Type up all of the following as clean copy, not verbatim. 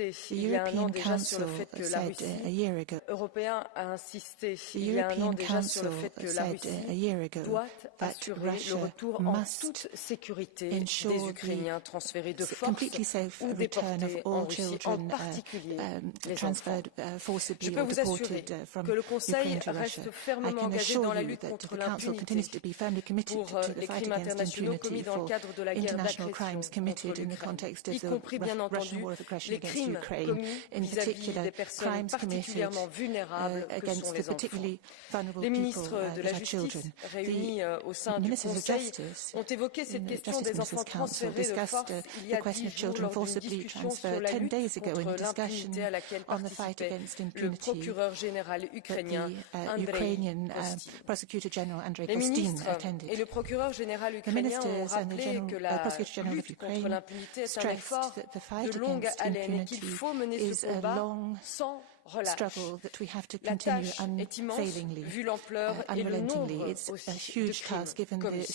insisté il y a un an déjà sur le fait que la Russie, Européens a insisté il y a un an déjà sur le fait que la Russie doit assurer le retour en toute sécurité des Ukrainiens transférés de force ou déportés en Russie, en particulier les enfants. Je peux vous assurer que le Conseil reste fermement engagé dans la lutte contre l'impunité pour les crimes internationaux commis dans le cadre de la guerre d'agression contre l'Ukraine, y compris bien entendu les crimes commis vis-à-vis des personnes particulièrement vulnérables que sont les enfants. Les ministres de la Justice réunis au sein du Conseil ont évoqué cette question des enfants transférés de force il y a 10 jours lors d'une discussion sur la lutte contre l'impunité à laquelle participait le procureur général ukrainien Andrei Kostin. Les ministres et le procureur général ukrainien ont rappelé que la lutte contre l'impunité est un effort de longue haleine et qu'il faut mener ce combat sans relâche. La tâche est immense vu l'ampleur et le nombre aussi de crimes commis.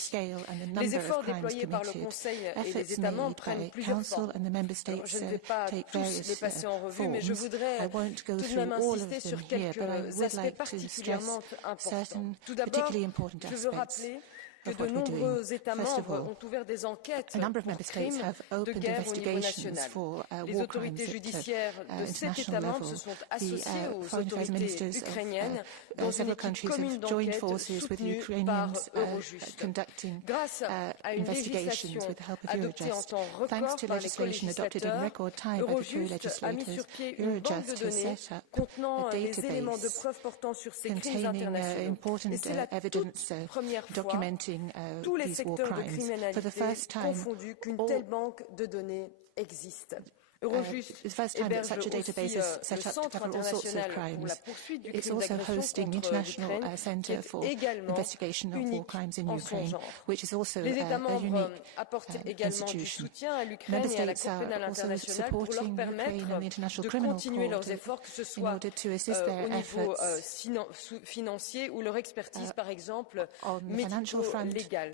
Les efforts déployés par le Conseil et les États membres prennent plusieurs formes. Je ne vais pas tous les passer en revue, mais je voudrais tout de même insister sur quelques aspects particulièrement importants. Tout d'abord, je veux rappeler que de nombreux États membres ont ouvert des enquêtes pour crimes de guerre au niveau national. Les autorités judiciaires de 7 États membres se sont associées aux autorités ukrainiennes dans une équipe commune d'enquête soutenue par Eurojust. Grâce à une législation adoptée en temps record par les co-législateurs, Eurojust a mis sur pied une banque de données contenant les éléments de preuve portant sur ces crimes internationaux. Et c'est la toute première fois tous les secteurs de criminalité confondus qu'une telle banque de données existe. Eurojust héberge aussi le Centre international pour la poursuite du crime d'agression contre l'Ukraine, qui est également unique en son genre. Les États membres apportent également du soutien à l'Ukraine et à la Cour pénale internationale pour leur permettre de continuer leurs efforts, que ce soit au niveau financier ou leur expertise, par exemple, médico-légale.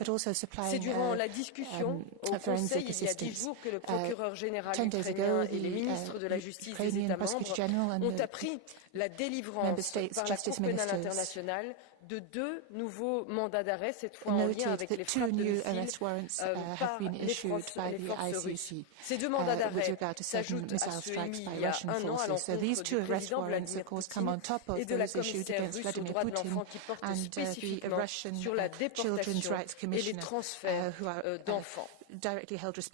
C'est durant la discussion au Conseil, il y a 10 jours, que le procureur général ukrainien et les ministres de la Justice des États membres ont appris la délivrance par la Cour pénale internationale de 2 nouveaux mandats d'arrêt, cette fois en lien avec les frappes de missiles par les forces russes. Ces 2 mandats d'arrêt s'ajoutent à ceux émis il y a un an à l'encontre du président Vladimir Poutine et de la commissaire russe aux droits de l'enfant qui porte spécifiquement sur la déportation et les transferts d'enfants.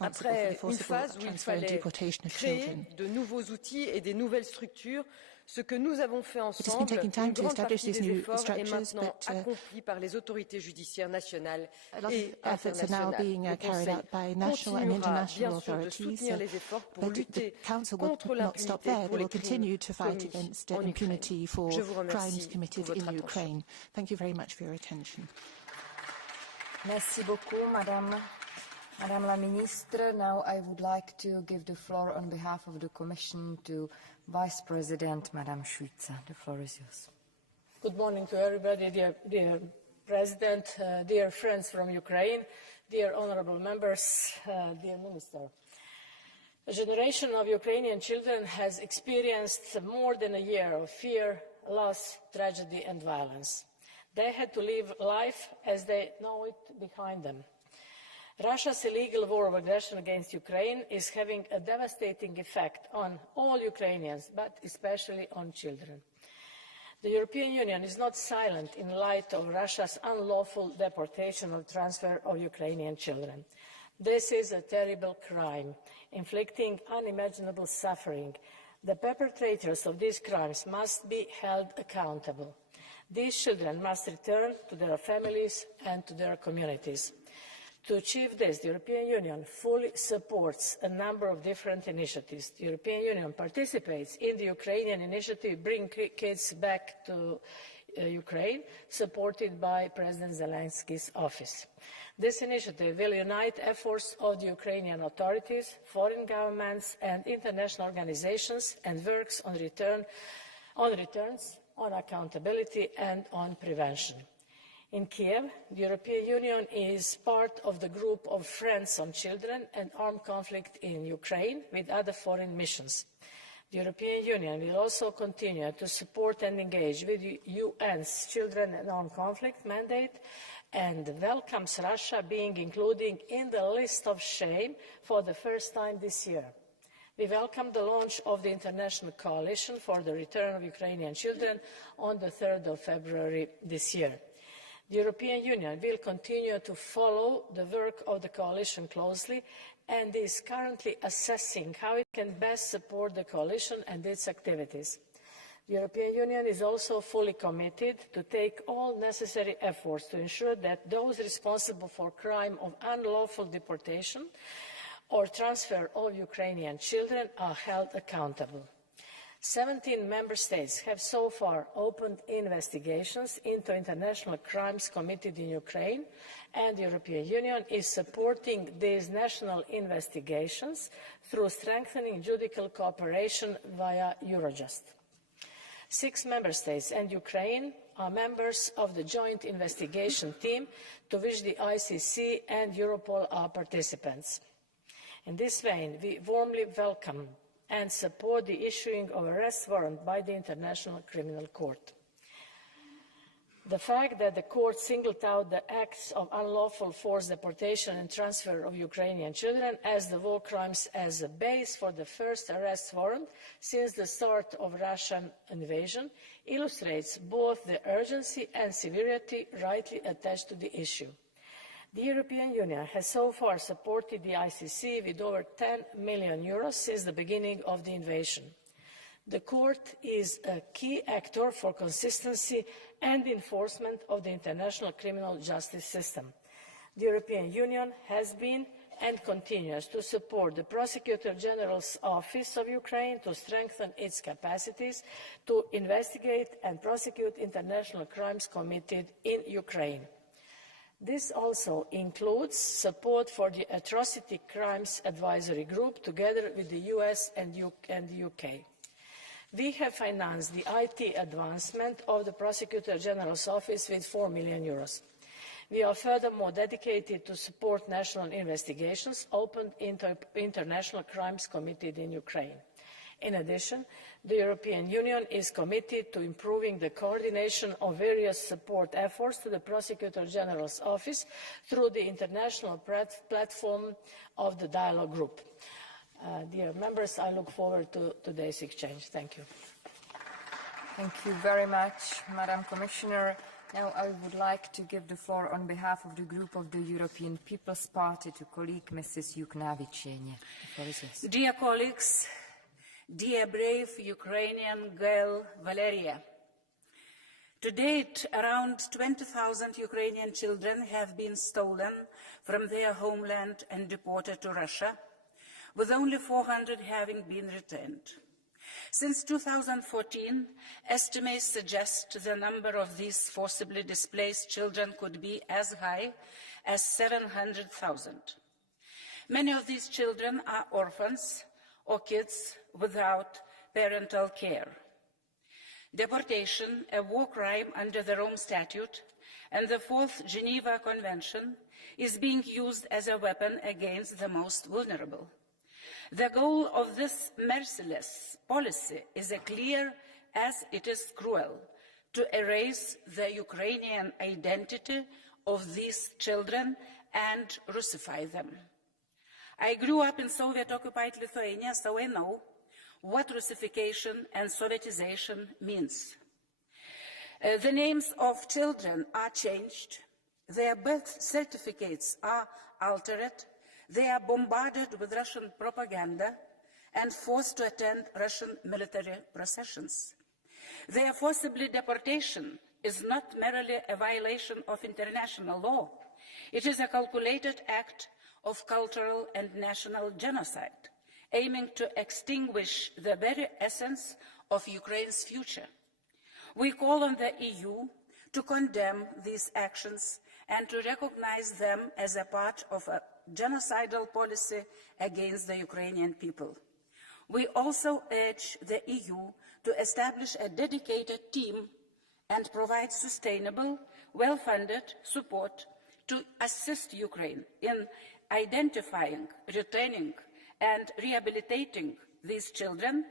Après une phase où il fallait créer de nouveaux outils et des nouvelles structures, ce que nous avons fait ensemble, une grande partie des efforts est maintenant accomplie par les autorités judiciaires nationales et internationales. Le Conseil continuera bien sûr de soutenir les efforts pour lutter contre l'impunité pour les crimes commis en Ukraine. Je vous remercie pour votre attention. Merci beaucoup, Madame la Ministre. Now I would like to give the floor on behalf of the Commission to Vice President Madame Šuica. The floor is yours. Good morning to everybody, dear President, dear friends from Ukraine, dear honourable members, dear Minister. A generation of Ukrainian children has experienced more than a year of fear, loss, tragedy and violence. They had to live life as they know it behind them. Russia's illegal war of aggression against Ukraine is having a devastating effect on all Ukrainians, but especially on children. The European Union is not silent in light of Russia's unlawful deportation or transfer of Ukrainian children. This is a terrible crime, inflicting unimaginable suffering. The perpetrators of these crimes must be held accountable. These children must return to their families and to their communities. To achieve this, the European Union fully supports a number of different initiatives. The European Union participates in the Ukrainian initiative Bring Kids Back to Ukraine, supported by President Zelensky's office. This initiative will unite efforts of the Ukrainian authorities, foreign governments and international organizations and works on returns, on accountability and on prevention. In Kiev, the European Union is part of the group of Friends on Children and Armed Conflict in Ukraine with other foreign missions. The European Union will also continue to support and engage with the UN's Children and Non-Conflict mandate and welcomes Russia being included in the list of shame for the first time this year. We welcome the launch of the International Coalition for the Return of Ukrainian Children on the 3rd of February this year. The European Union will continue to follow the work of the coalition closely and is currently assessing how it can best support the coalition and its activities. The European Union is also fully committed to take all necessary efforts to ensure that those responsible for crime of unlawful deportation or transfer of Ukrainian children are held accountable. 17 member states have so far opened investigations into international crimes committed in Ukraine, and the European Union is supporting these national investigations through strengthening judicial cooperation via Eurojust. 6 member states and Ukraine are members of the joint investigation team to which the ICC and Europol are participants. In this vein, we warmly welcome and support the issuing of arrest warrant by the International Criminal Court. The fact that the court singled out the acts of unlawful forced deportation and transfer of Ukrainian children as the war crimes as a base for the first arrest warrant since the start of Russian invasion illustrates both the urgency and severity rightly attached to the issue. The European Union has so far supported the ICC with over €10 million since the beginning of the invasion. The court is a key actor for consistency and enforcement of the international criminal justice system. The European Union has been and continues to support the Prosecutor General's Office of Ukraine to strengthen its capacities to investigate and prosecute international crimes committed in Ukraine. This also includes support for the Atrocity Crimes Advisory Group together with the US and the UK. We have financed the IT advancement of the Prosecutor General's Office with €4 million. We are furthermore dedicated to support national investigations opened into international crimes committed in Ukraine. In addition, the European Union is committed to improving the coordination of various support efforts to the Prosecutor General's Office through the international platform of the Dialogue Group. Dear members, I look forward to today's exchange. Thank you. Thank you very much, Madam Commissioner. Now I would like to give the floor on behalf of the group of the European People's Party to colleague Mrs. Juknavičienė. The floor is yours. Dear colleagues, dear brave Ukrainian girl Valeria, to date, around 20,000 Ukrainian children have been stolen from their homeland and deported to Russia, with only 400 having been returned. Since 2014, estimates suggest the number of these forcibly displaced children could be as high as 700,000. Many of these children are orphans or kids without parental care. Deportation, a war crime under the Rome Statute and the Fourth Geneva Convention, is being used as a weapon against the most vulnerable. The goal of this merciless policy is as clear as it is cruel: to erase the Ukrainian identity of these children and Russify them. I grew up in Soviet-occupied Lithuania, so I know what Russification and Sovietization means. The names of children are changed, their birth certificates are altered, they are bombarded with Russian propaganda and forced to attend Russian military processions. Their forcibly deportation is not merely a violation of international law. It is a calculated act of cultural and national genocide, aiming to extinguish the very essence of Ukraine's future. We call on the EU to condemn these actions and to recognize them as a part of a genocidal policy against the Ukrainian people. We also urge the EU to establish a dedicated team and provide sustainable, well-funded support to assist Ukraine in identifying, returning and rehabilitating these children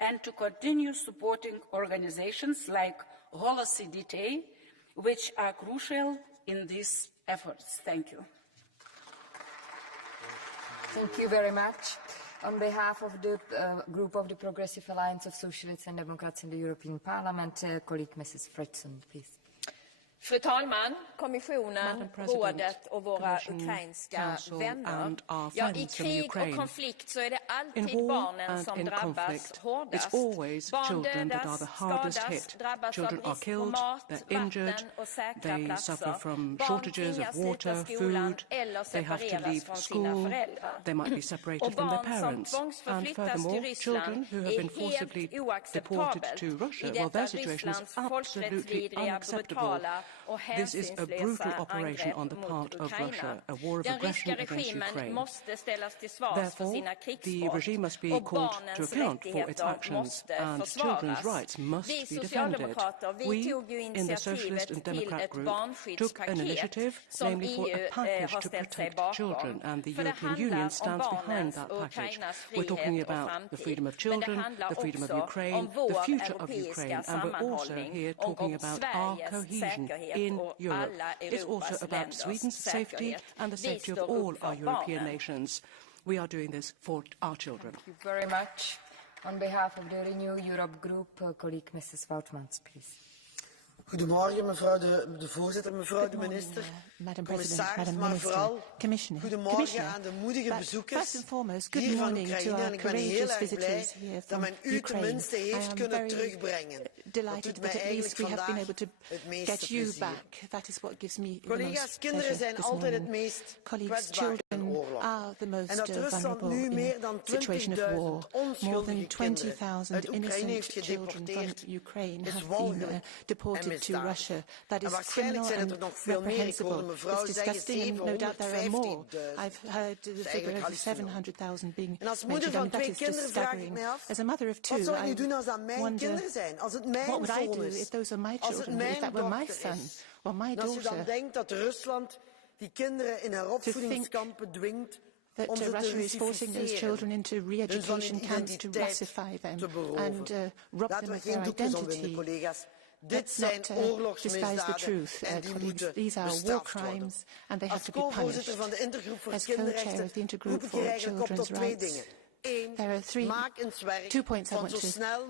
and to continue supporting organizations like Holocdite, which are crucial in these efforts. Thank you. Thank you very much. On behalf of the group of the Progressive Alliance of Socialists and Democrats in the European Parliament, colleague Mrs. Fredson, please. Fru talman, kommissionen, rådet och våra ukrainska vänner. Ja, i krig och konflikt så är det alltid barnen som drabbas hårdast. Barn dödas, skadas, drabbas av brist på mat, vatten och säkra platser. Barn tvingas sluta skolan eller separeras från sina föräldrar. Och barn som tvångsförflyttas till Ryssland är helt oacceptabelt i detta Rysslands folkrättsvidriga, brutala This is a brutal operation on the part of Russia, a war of aggression against Ukraine. Therefore, the regime must be called to account for its actions, and children's rights must be defended. We, in the Socialist and Democrat group, took an initiative, namely for a package to protect children, and the European Union stands behind that package. We're talking about the freedom of children, the freedom of Ukraine, the future of Ukraine, and we're also here talking about our cohesion in Europe. It's also about Sweden's safety and the safety of all our European nations. We are doing this for our children. Thank you very much. On behalf of the Renew Europe group, colleague Mrs. Woutmans, please. Goedemorgen, mevrouw de voorzitter, mevrouw de minister, commissaris, maar vooral goedemorgen aan de moedige bezoekers hier van Oekraïne. En ik ben heel erg blij dat men u tenminste heeft kunnen terugbrengen. Dat doet mij eigenlijk vandaag het meeste plezier. Collega's, kinderen zijn altijd het meest kwetsbaar in oorlog. En dat Rusland nu meer dan 20.000 onschuldige kinderen uit Oekraïne heeft gedeporteerd, is walgelijk en to Russia. That is criminal and reprehensible. It's disgusting, and no doubt there are more. I've heard the figure of 700,000 being mentioned, and that is just staggering. As a mother of two, I wonder, what would I do if those were my children, if that were my son or my daughter? Als je dan denkt dat Rusland die kinderen in heropvoedingskampen dwingt, that Russia is forcing those children into re-education camps to Russify them and rob them of their identity. Let's not disguise the truth, colleagues. These are war crimes and they have to be punished. As co-chair of the Intergroup for Children's Rights, there are 2 points I want to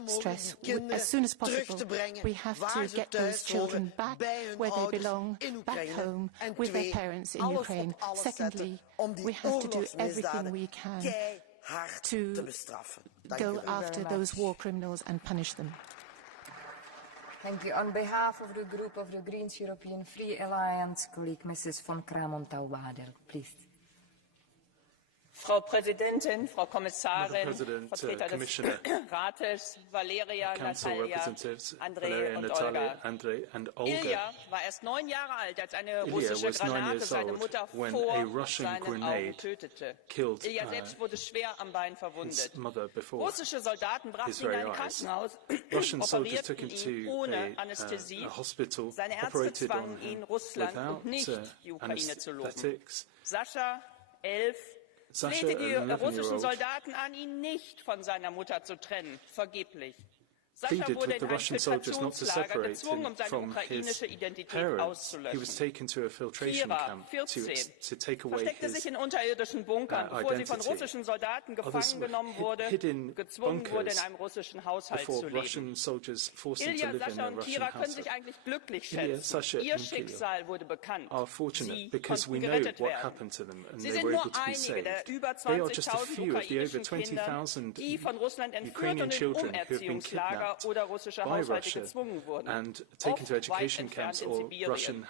stress. As soon as possible, we have to get those children back where they belong, back home with their parents in Ukraine. Secondly, we have to do everything we can to go after those war criminals and punish them. Thank you. On behalf of the group of the Greens European Free Alliance, colleague Mrs. von Kramon-Taubadel, please. Frau Präsidentin, Frau Kommissarin, Vertreter des Rates, Valeria, Natalia, Andrei und Olga. Ilja war erst 9 Jahre alt, als eine russische Granate seine Mutter vor seinen Augen tötete. Ilja selbst wurde schwer am Bein verwundet. Russische Soldaten brachten ihn in ein Krankenhaus, operierten ihn ohne Anästhesie. Seine Ärzte zwangen ihn, Russland und nicht die Ukraine zu loben. Sascha, 11, flehte die russischen Soldaten an, ihn nicht von seiner Mutter zu trennen, vergeblich. Sascha wurde in ein Filtrationslager gezwungen, seine ukrainische Identität auszulöschen. Kira, 14, versteckte sich in unterirdischen Bunkern, bevor sie von russischen Soldaten gefangen genommen wurde, gezwungen wurde, in einem russischen Haushalt zu leben. Ilja, Sascha und Kira können sich eigentlich glücklich schätzen. Ihr Schicksal wurde bekannt. Sie konnten gerettet werden. Sie sind nur einige der über 20.000 ukrainischen Kinder, die von Russland entführt und in Umerziehungslager oder russische Haushalte gezwungen wurden, oft weit entfernt in Sibirien.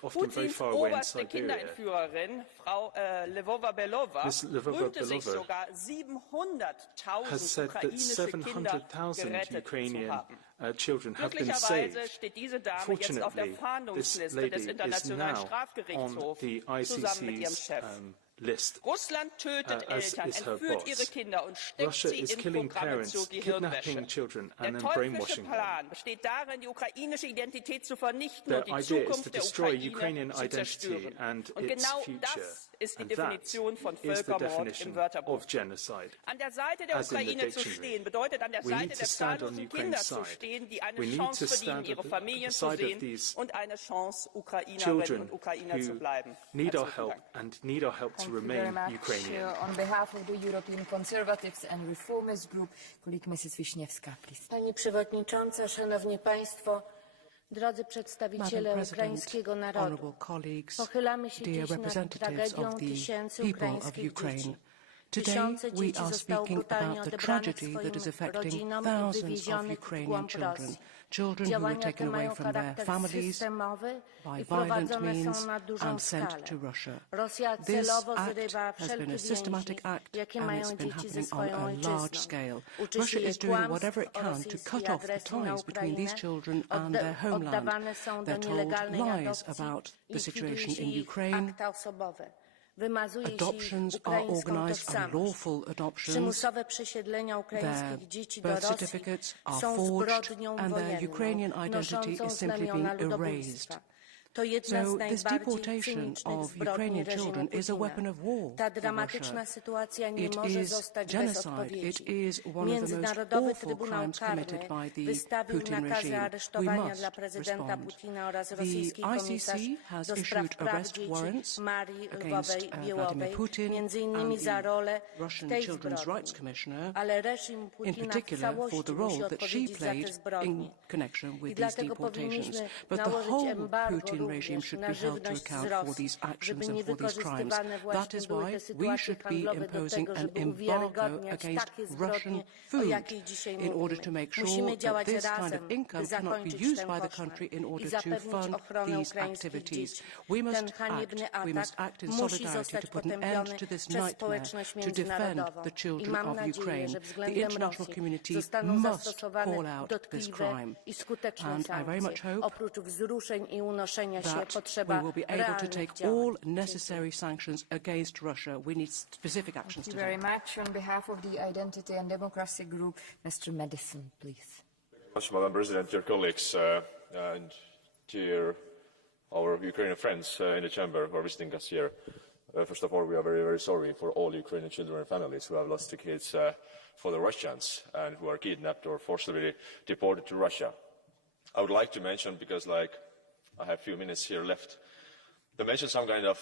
Putins oberste Kinderentführerin, Frau Lvova-Belova, rühmte sich sogar, 700.000 ukrainische Kinder gerettet zu haben. Glücklicherweise steht diese Dame jetzt auf der Fahndungsliste des Internationalen Strafgerichtshofs zusammen mit ihrem Chef. Russland tötet Eltern, entführt ihre Kinder und steckt sie in Programme zur Gehirnwäsche. Der teuflische Plan besteht darin, die ukrainische Identität zu vernichten und die Zukunft der Ukraine zu zerstören. Und genau das ist die Definition von Völkermord im Wörterbuch. An der Seite der Ukraine zu stehen, bedeutet an der Seite der zahllosen Kinder zu stehen, die eine Chance verdienen, ihre Familien zu sehen und eine Chance, Ukrainerinnen und Ukrainer zu bleiben. Need our help and need our help to remain Ukrainian. On behalf of the European Conservatives and Reformist Group, colleague Mrs. Wisniewska, please. Pani Przewodnicząca, Szanowni Państwo, drodzy przedstawiciele ukraińskiego narodu, pochylamy się dziś nad tragedią tysięcy ukraińskich dzieci. Today we are speaking about the tragedy that is affecting thousands of Ukrainian children, children who were taken away from their families by violent means and sent to Russia. This act has been a systematic act and it's been happening on a large scale. Russia is doing whatever it can to cut off the ties between these children and their homeland. They're told lies about the situation in Ukraine. Adoptions are organised, unlawful adoptions, their birth certificates are forged, and their Ukrainian identity is simply being erased. So this deportation of Ukrainian children is a weapon of war for Russia. It is genocide. It is one of the most awful crimes committed by the Putin regime. We must respond. The ICC has issued arrest warrants against Vladimir Putin and the Russian Children's Rights Commissioner, in particular for the role that she played in connection with these deportations. But the whole Putin regime should be held to account for these actions and for these crimes. That is why we should be imposing an embargo against Russian food in order to make sure that this kind of income cannot be used by the country in order to fund these activities. We must act in solidarity to put an end to this nightmare, to defend the children of Ukraine. The international community must call out this crime. And I very much hope that we will be able to take all necessary sanctions against Russia. We need specific actions today. Thank you very much. On behalf of the Identity and Democracy Group, Mr. Madison, please. Thank you, Madam President, dear colleagues, and dear our Ukrainian friends in the chamber who are visiting us here. First of all, we are very, very sorry for all Ukrainian children and families who have lost their kids for the Russians and who are kidnapped or forcibly deported to Russia. I would like to mention, because I have a few minutes here left, to mention some kind of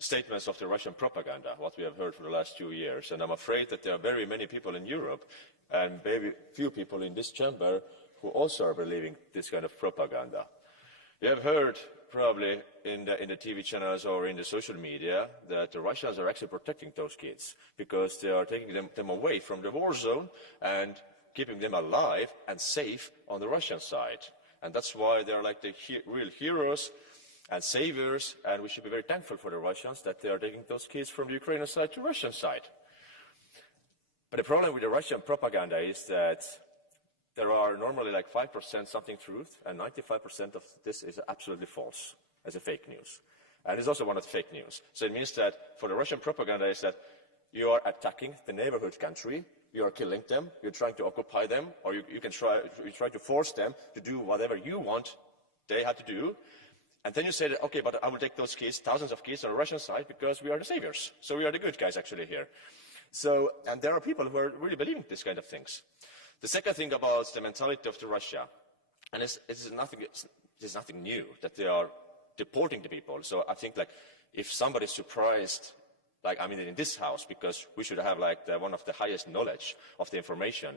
statements of the Russian propaganda, what we have heard for the last 2 years. And I'm afraid that there are very many people in Europe and very few people in this chamber who also are believing this kind of propaganda. You have heard probably in the TV channels or in the social media that the Russians are actually protecting those kids because they are taking them away from the war zone and keeping them alive and safe on the Russian side. And that's why they're like the real heroes and saviors, and we should be very thankful for the Russians that they are taking those kids from the Ukrainian side to the Russian side. But the problem with the Russian propaganda is that there are normally 5% something truth, and 95% of this is absolutely false, as a fake news. And it's also one of the fake news. So it means that for the Russian propaganda is that you are attacking the neighborhood country, you are killing them, you're trying to occupy them, or you try to force them to do whatever you want they have to do. And then you say that, okay, but I will take those kids, thousands of kids on the Russian side, because we are the saviors. So we are the good guys actually here. So, and there are people who are really believing these kind of things. The second thing about the mentality of Russia, and it's nothing new, that they are deporting the people. So I think if somebody is surprised, in this house, because we should have one of the highest knowledge of the information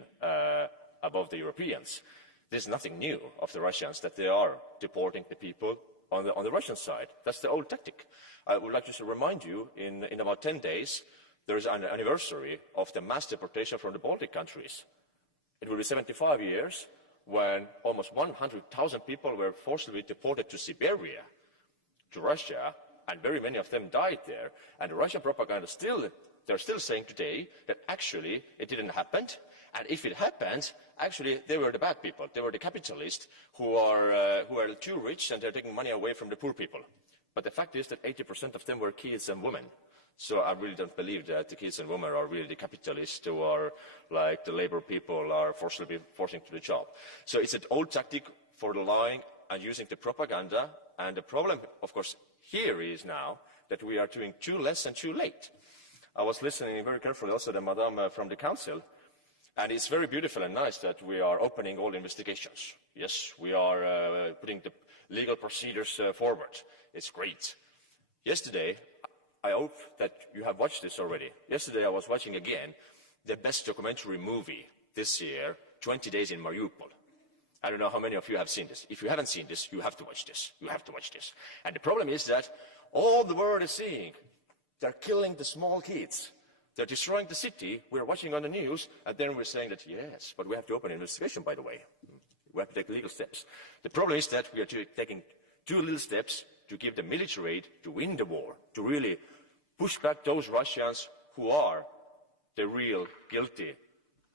above the Europeans. There's nothing new of the Russians that they are deporting the people on the Russian side. That's the old tactic. I would like to remind you, in about 10 days, there is an anniversary of the mass deportation from the Baltic countries. It will be 75 years when almost 100,000 people were forcibly deported to Siberia, to Russia, and very many of them died there. And the Russian propaganda they're still saying today that actually it didn't happen. And if it happened, actually they were the bad people. They were the capitalists who are too rich and they're taking money away from the poor people. But the fact is that 80% of them were kids and women. So I really don't believe that the kids and women are really the capitalists who are the labor people are forcing to the job. So it's an old tactic for the lying and using the propaganda. And the problem, of course, here is now that we are doing too less and too late. I was listening very carefully also to Madame from the Council, and it's very beautiful and nice that we are opening all investigations. Yes, we are putting the legal procedures forward. It's great. Yesterday, I hope that you have watched this already. Yesterday I was watching again the best documentary movie this year, 20 Days in Mariupol. I don't know how many of you have seen this. If you haven't seen this, you have to watch this. You have to watch this. And the problem is that all the world is seeing, they're killing the small kids. They're destroying the city. We're watching on the news, and then we're saying that, yes, but we have to open an investigation, by the way. We have to take legal steps. The problem is that we are taking too little steps to give the military aid to win the war, to really push back those Russians who are the real guilty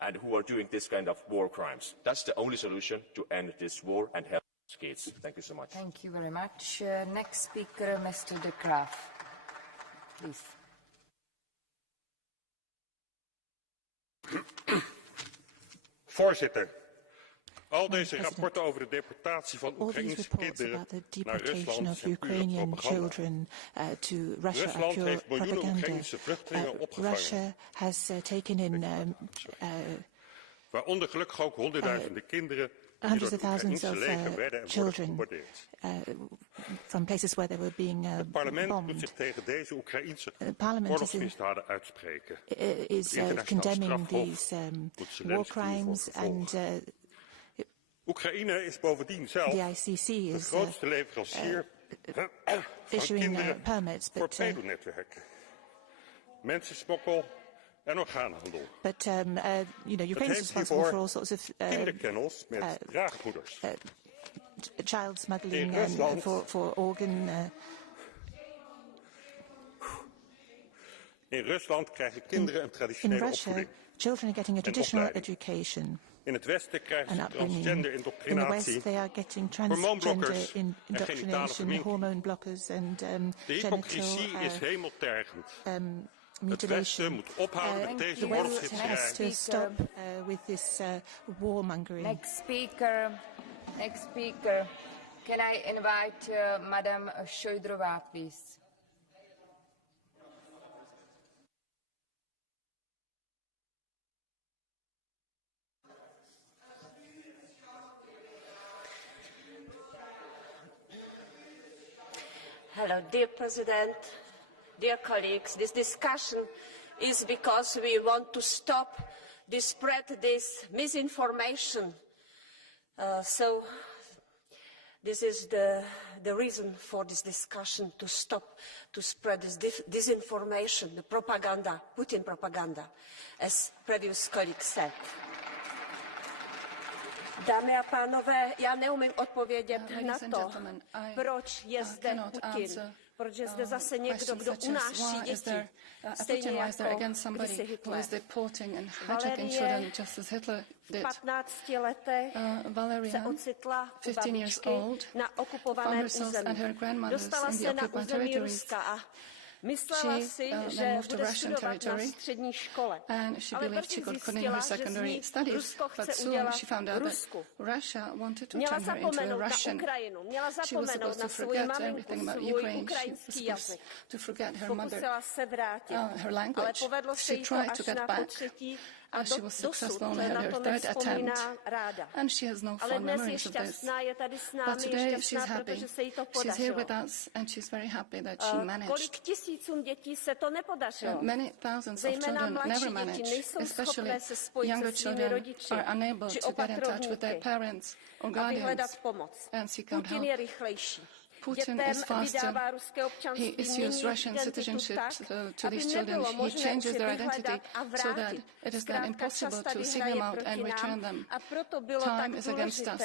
and who are doing this kind of war crimes. That's the only solution to end this war and help kids. Thank you so much. Thank you very much. Next speaker, Mr. De Graaf. Please. Voorzitter, al deze rapporten over de deportatie van Oekraïense kinderen naar Rusland zijn pure propaganda. Rusland heeft miljoenen Oekraïense vluchtelingen opgevangen. Waaronder gelukkig ook honderdduizenden kinderen die door het Oekraïense leger werden en worden gedeporteerd. Het parlement moet zich tegen deze Oekraïense oorlogsmisdaden uitspreken. Het internationaal strafhof moet Zelensky vervolgen. Oekraïne is bovendien zelf de grootste leverancier van kinderen voor pedonetwerken, mensensmokkel en orgaanhandel. But Ukraine is responsible for all sorts of kinderkennels met draagmoeders. Child smuggling for organ. In Rusland krijgen kinderen een traditionele opvoeding. Children are getting a traditional education. In het Westen krijgen ze transgender indoctrinatie, hormoonblokkers en genitale verminking. De hypocrisie is hemeltergend. Het Westen moet ophouden met deze oorlogshitscherij. Next speaker. Can I invite Madame Šojdrová, please? Hello, dear President, dear colleagues. This discussion is because we want to stop the spread this misinformation. So this is the reason for this discussion, to stop to spread this disinformation, the propaganda, Putin propaganda, as previous colleagues said. Dámy a pánové, já neumím odpovědět na to, proč je zde Putin, proč je zde zase někdo, kdo unáší děti, stejně jako kdysi Hitler. Valerie v 15 letech se ocitla u babičky na okupovaném území. Dostala se na území Ruska a myslela si, že bude studovat na střední škole, ale brzy zjistila, že z ní Rusko chce udělat Rusku. Měla zapomenout na Ukrajinu, měla zapomenout na svoji maminku, svůj ukrajinský jazyk. Pokusila se vrátit, ale povedlo se jí to až na potřetí a dosud na to nevzpomíná ráda. Ale dnes je šťastná, je tady s námi, je šťastná, protože se jí to podařilo. Kolik tisícům dětí se to nepodařilo? Zejména mladší děti nejsou schopné se spojit se svými rodiči či opatrovníky a vyhledat pomoc. Putin je rychlejší. Putin is faster. He issues Russian citizenship to these children. He changes their identity so that it is then impossible to seek them out and return them. Time is against us,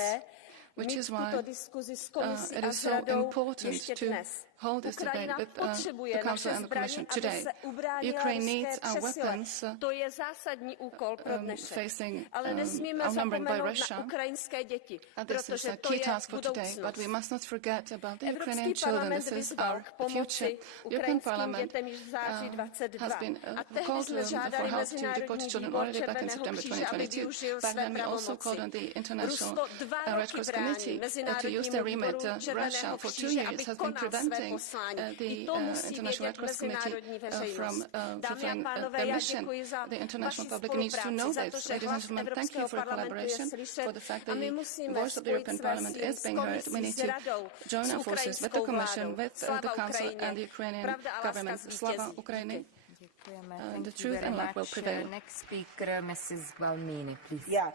which is why it is so important to hold this debate with the Council and the Commission today. Ukraine needs our weapons facing outnumbering by Russia. And this is a key task for today, but we must not forget about the Ukrainian children. This is our future. The European Parliament has been called for help to deport children already back in September 2022. Back then we also called on the International Red Cross Committee to use their remit. Russia for 2 years has been preventing the International Red Cross Committee from fulfilling their mission. The international public needs to know this. Ladies and gentlemen, thank you for your collaboration, for the fact that the voice of the European Parliament is being heard. We need to join our forces with the Commission, with the Council and the Ukrainian government. Slava Ukraini. The truth and love will prevail. Next speaker, Mrs. Valmini, please. Yeah.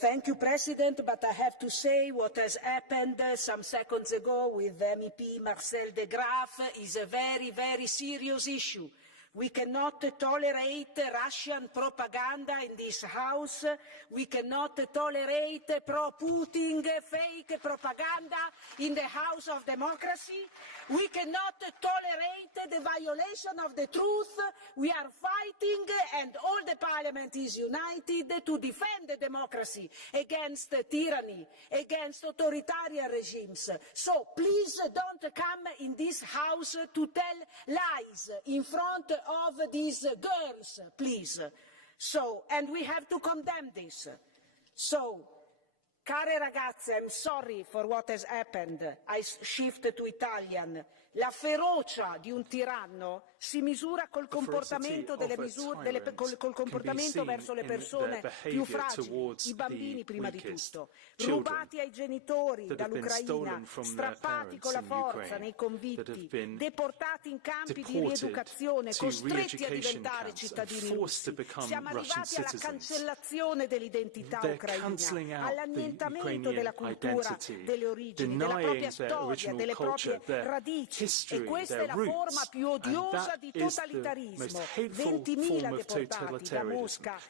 Thank you, President, but I have to say what has happened some seconds ago with MEP Marcel de Graaf is a very, very serious issue. We cannot tolerate Russian propaganda in this House. We cannot tolerate pro-Putin fake propaganda in the House of Democracy. We cannot tolerate the violation of the truth. We are fighting, and all the Parliament is united to defend democracy against tyranny, against authoritarian regimes. So please don't come in this House to tell lies in front of these girls, please. So, and we have to condemn this. So, care ragazze, I'm sorry for what has happened. I shift to Italian. La ferocia di un tiranno si misura col comportamento, col comportamento verso le persone più fragili, i bambini prima di tutto, rubati ai genitori dall'Ucraina, strappati con la forza nei convitti, deportati in campi di rieducazione, costretti a diventare cittadini russi. Siamo arrivati alla cancellazione dell'identità ucraina, all'annientamento della cultura, delle origini, della propria storia, delle proprie radici. E questa è la forma più odiosa di totalitarismo. 20.000 deportati da Mosca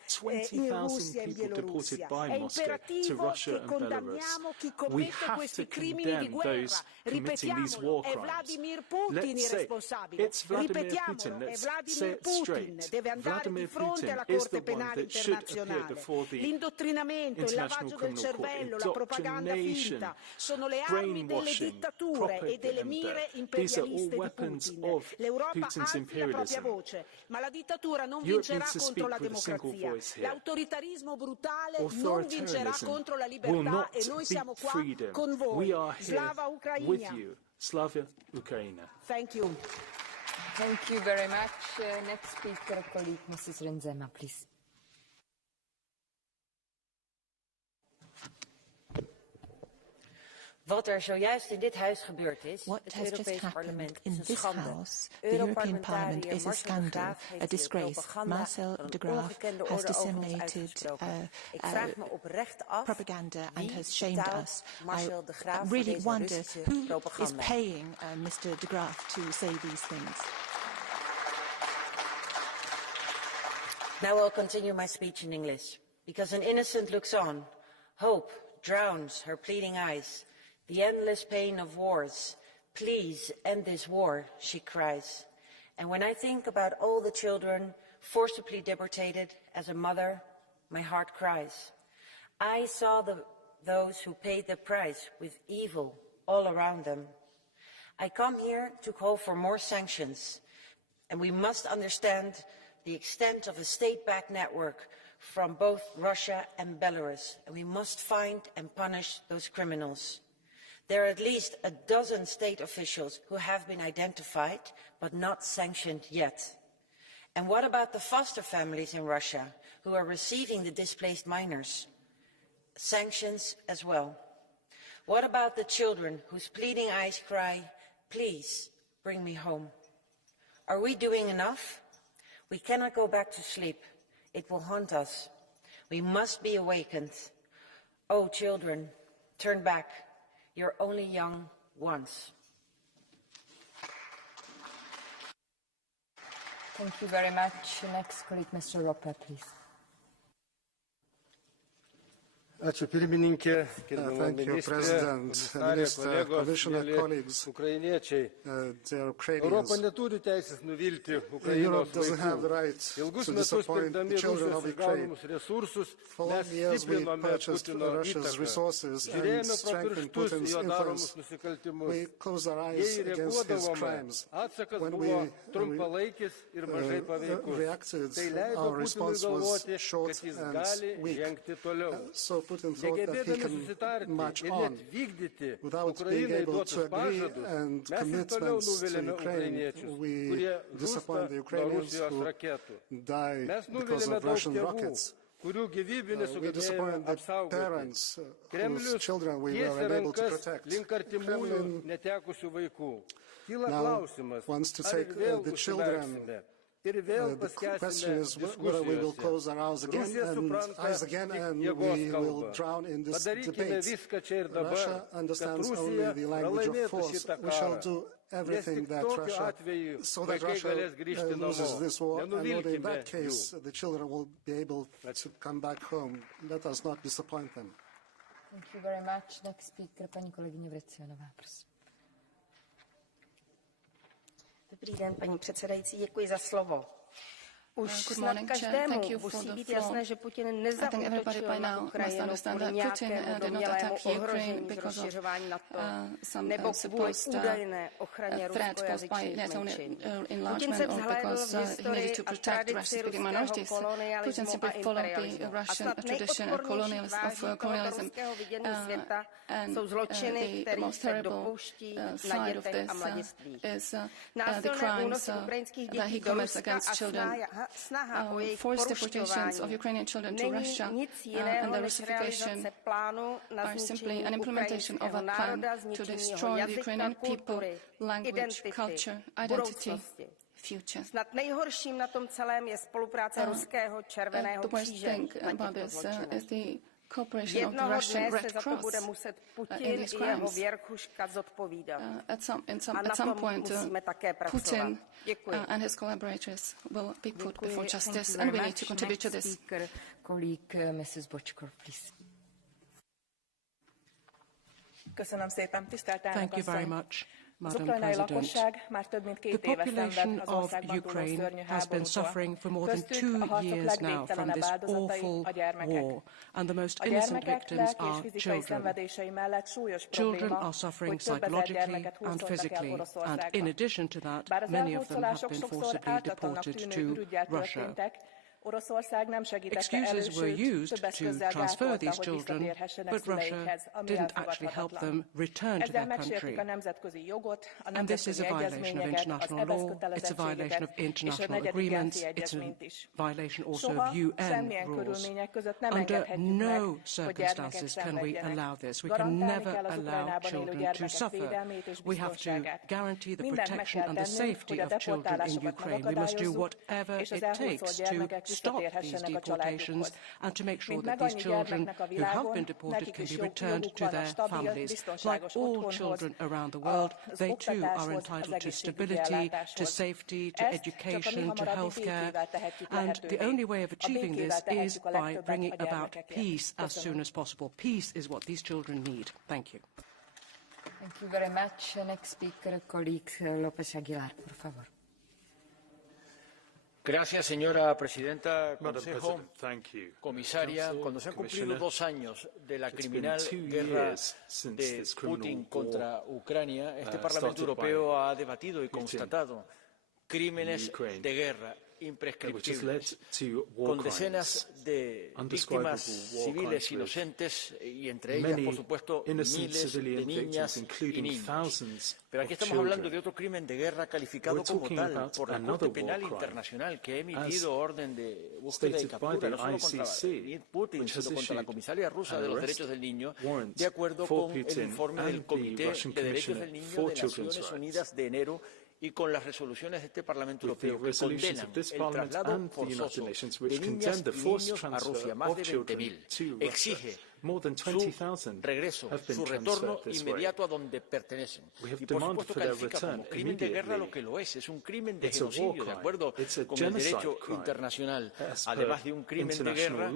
in Russia e in Bielorussia. È imperativo che condanniamo chi commette questi crimini di guerra. Ripetiamolo, è Vladimir Putin il responsabile. Ripetiamolo, è Vladimir Putin. Deve andare di fronte alla Corte Penale Internazionale. L'indottrinamento, il lavaggio del cervello, la propaganda finta sono le armi delle dittature e delle mire imperialiste di Putin. L'Europa alzi la propria voce, ma la dittatura non vincerà contro la democrazia. L'autoritarismo brutale non vincerà contro la libertà e noi siamo qua con voi. Slava Ukraina. Slava Ukraina. Thank you. Thank you very much. Next speaker, colleague Mrs. Renzema, please. Wat zojuist in dit huis gebeurd is, het Europees Parlement is een schande. Europarlementariër Marcel de Graaf heeft disgrace. Marcel de Graaf has disseminated propaganda and has shamed us. I really wonder who is paying Mr. de Graaf to say these things. Now I'll continue my speech in English. Because an innocent looks on, hope drowns her pleading eyes. The endless pain of wars. Please end this war, she cries. And when I think about all the children forcibly deported as a mother, my heart cries. I saw those who paid the price with evil all around them. I come here to call for more sanctions, and we must understand the extent of a state-backed network from both Russia and Belarus, and we must find and punish those criminals. There are at least a dozen state officials who have been identified, but not sanctioned yet. And what about the foster families in Russia who are receiving the displaced minors? Sanctions as well. What about the children whose pleading eyes cry, please bring me home? Are we doing enough? We cannot go back to sleep. It will haunt us. We must be awakened. Oh, children, turn back. You're only young once. Thank you very much. Next colleague, Mr. Roper, please. Thank you, President, Minister, Commissioner, colleagues, dear Ukrainians. Europe doesn't have the right to disappoint the children of Ukraine. For long years we purchased Russia's resources and strengthened Putin's influence. We closed our eyes against his crimes. When we reacted, our response was short and weak. So Putin thought that he can march on without being able to agree and commitments to Ukraine. We disappoint the Ukrainians who die because of Russian rockets. We disappoint the parents whose children we were unable to protect. Kremlin now wants to take the children. The question is whether we will close our eyes again and we will drown in this debate. Russia understands only the language of force. We shall do everything that Russia, so that Russia loses this war, and only in that case the children will be able to come back home. Let us not disappoint them. Thank you very much. Next speaker, paní kolegyně Vrecionová, prosím. Dobrý den, paní předsedající, děkuji za slovo. Už snad každému musí být jasné, že Putin nezaútočil na Ukrajinu kvůli nějakému domnělému ohrožení z rozšiřování NATO nebo kvůli údajné ochraně ruskojazyčných menšin. Putin se vzhlédl v historii a tradici ruského kolonialismu a imperialismu. A snad nejodpornější vážní ruského vidění světa jsou zločiny, kterých se dopouští na dětech a mladistvích. Násilné únosy ukrajinských dětí do Ruska a snaha o jejich porušťování není nic jiného než realizace plánu na zničení ukrajinského národa, zničení jeho jazyka, kultury, identity, budoucnosti. Snad nejhorším na tom celém je spolupráce ruského Červeného kříže na těchto zločinech. Jednoho dne se za to bude muset Putin i jeho věrchuška zodpovídat. A na tom musíme také pracovat. Děkuji. And his collaborators will be put before justice, and we need to contribute to this. Colleague, Mrs. Bochkor, please. Thank you very much, Madam President. The population of Ukraine has been suffering for more than 2 years now from this awful war, and the most innocent victims are children. Children are suffering psychologically and physically, and in addition to that, many of them have been forcibly deported to Russia. Excuses were used to transfer these children, but Russia didn't actually help them return to their country. And this is a violation of international law, it's a violation of international agreements, it's a violation also of UN rules. Under no circumstances can we allow this. We can never allow children to suffer. We have to guarantee the protection and the safety of children in Ukraine. We must do whatever it takes to stop these deportations and to make sure that these children who have been deported can be returned to their families. Like all children around the world, they too are entitled to stability, to safety, to education, to healthcare. And the only way of achieving this is by bringing about peace as soon as possible. Peace is what these children need. Thank you. Thank you very much. Next speaker, colleague López Aguilar, por favor. Gracias, señora presidenta, Consejo, comisaria. Cuando se han cumplido 2 años de la criminal guerra de Putin contra Ucrania, este Parlamento Europeo ha debatido y constatado crímenes de guerra imprescriptibles, con decenas de víctimas civiles inocentes y entre ellas, por supuesto, miles de niñas y niños. Pero aquí estamos hablando de otro crimen de guerra calificado como tal por la Corte Penal Internacional, que ha emitido orden de búsqueda y captura, no solo contra Putin, sino contra la comisaria rusa de los derechos del niño, de acuerdo con el informe del Comité de Derechos del Niño de Naciones Unidas de enero y con las resoluciones de este Parlamento Europeo que condenan el traslado forzoso de niñas y niños a Rusia, más de 20.000. Exige su regreso, su retorno inmediato a donde pertenecen. Y por supuesto califica como crimen de guerra lo que lo es un crimen de genocidio, de acuerdo con el derecho internacional. Además de un crimen de guerra,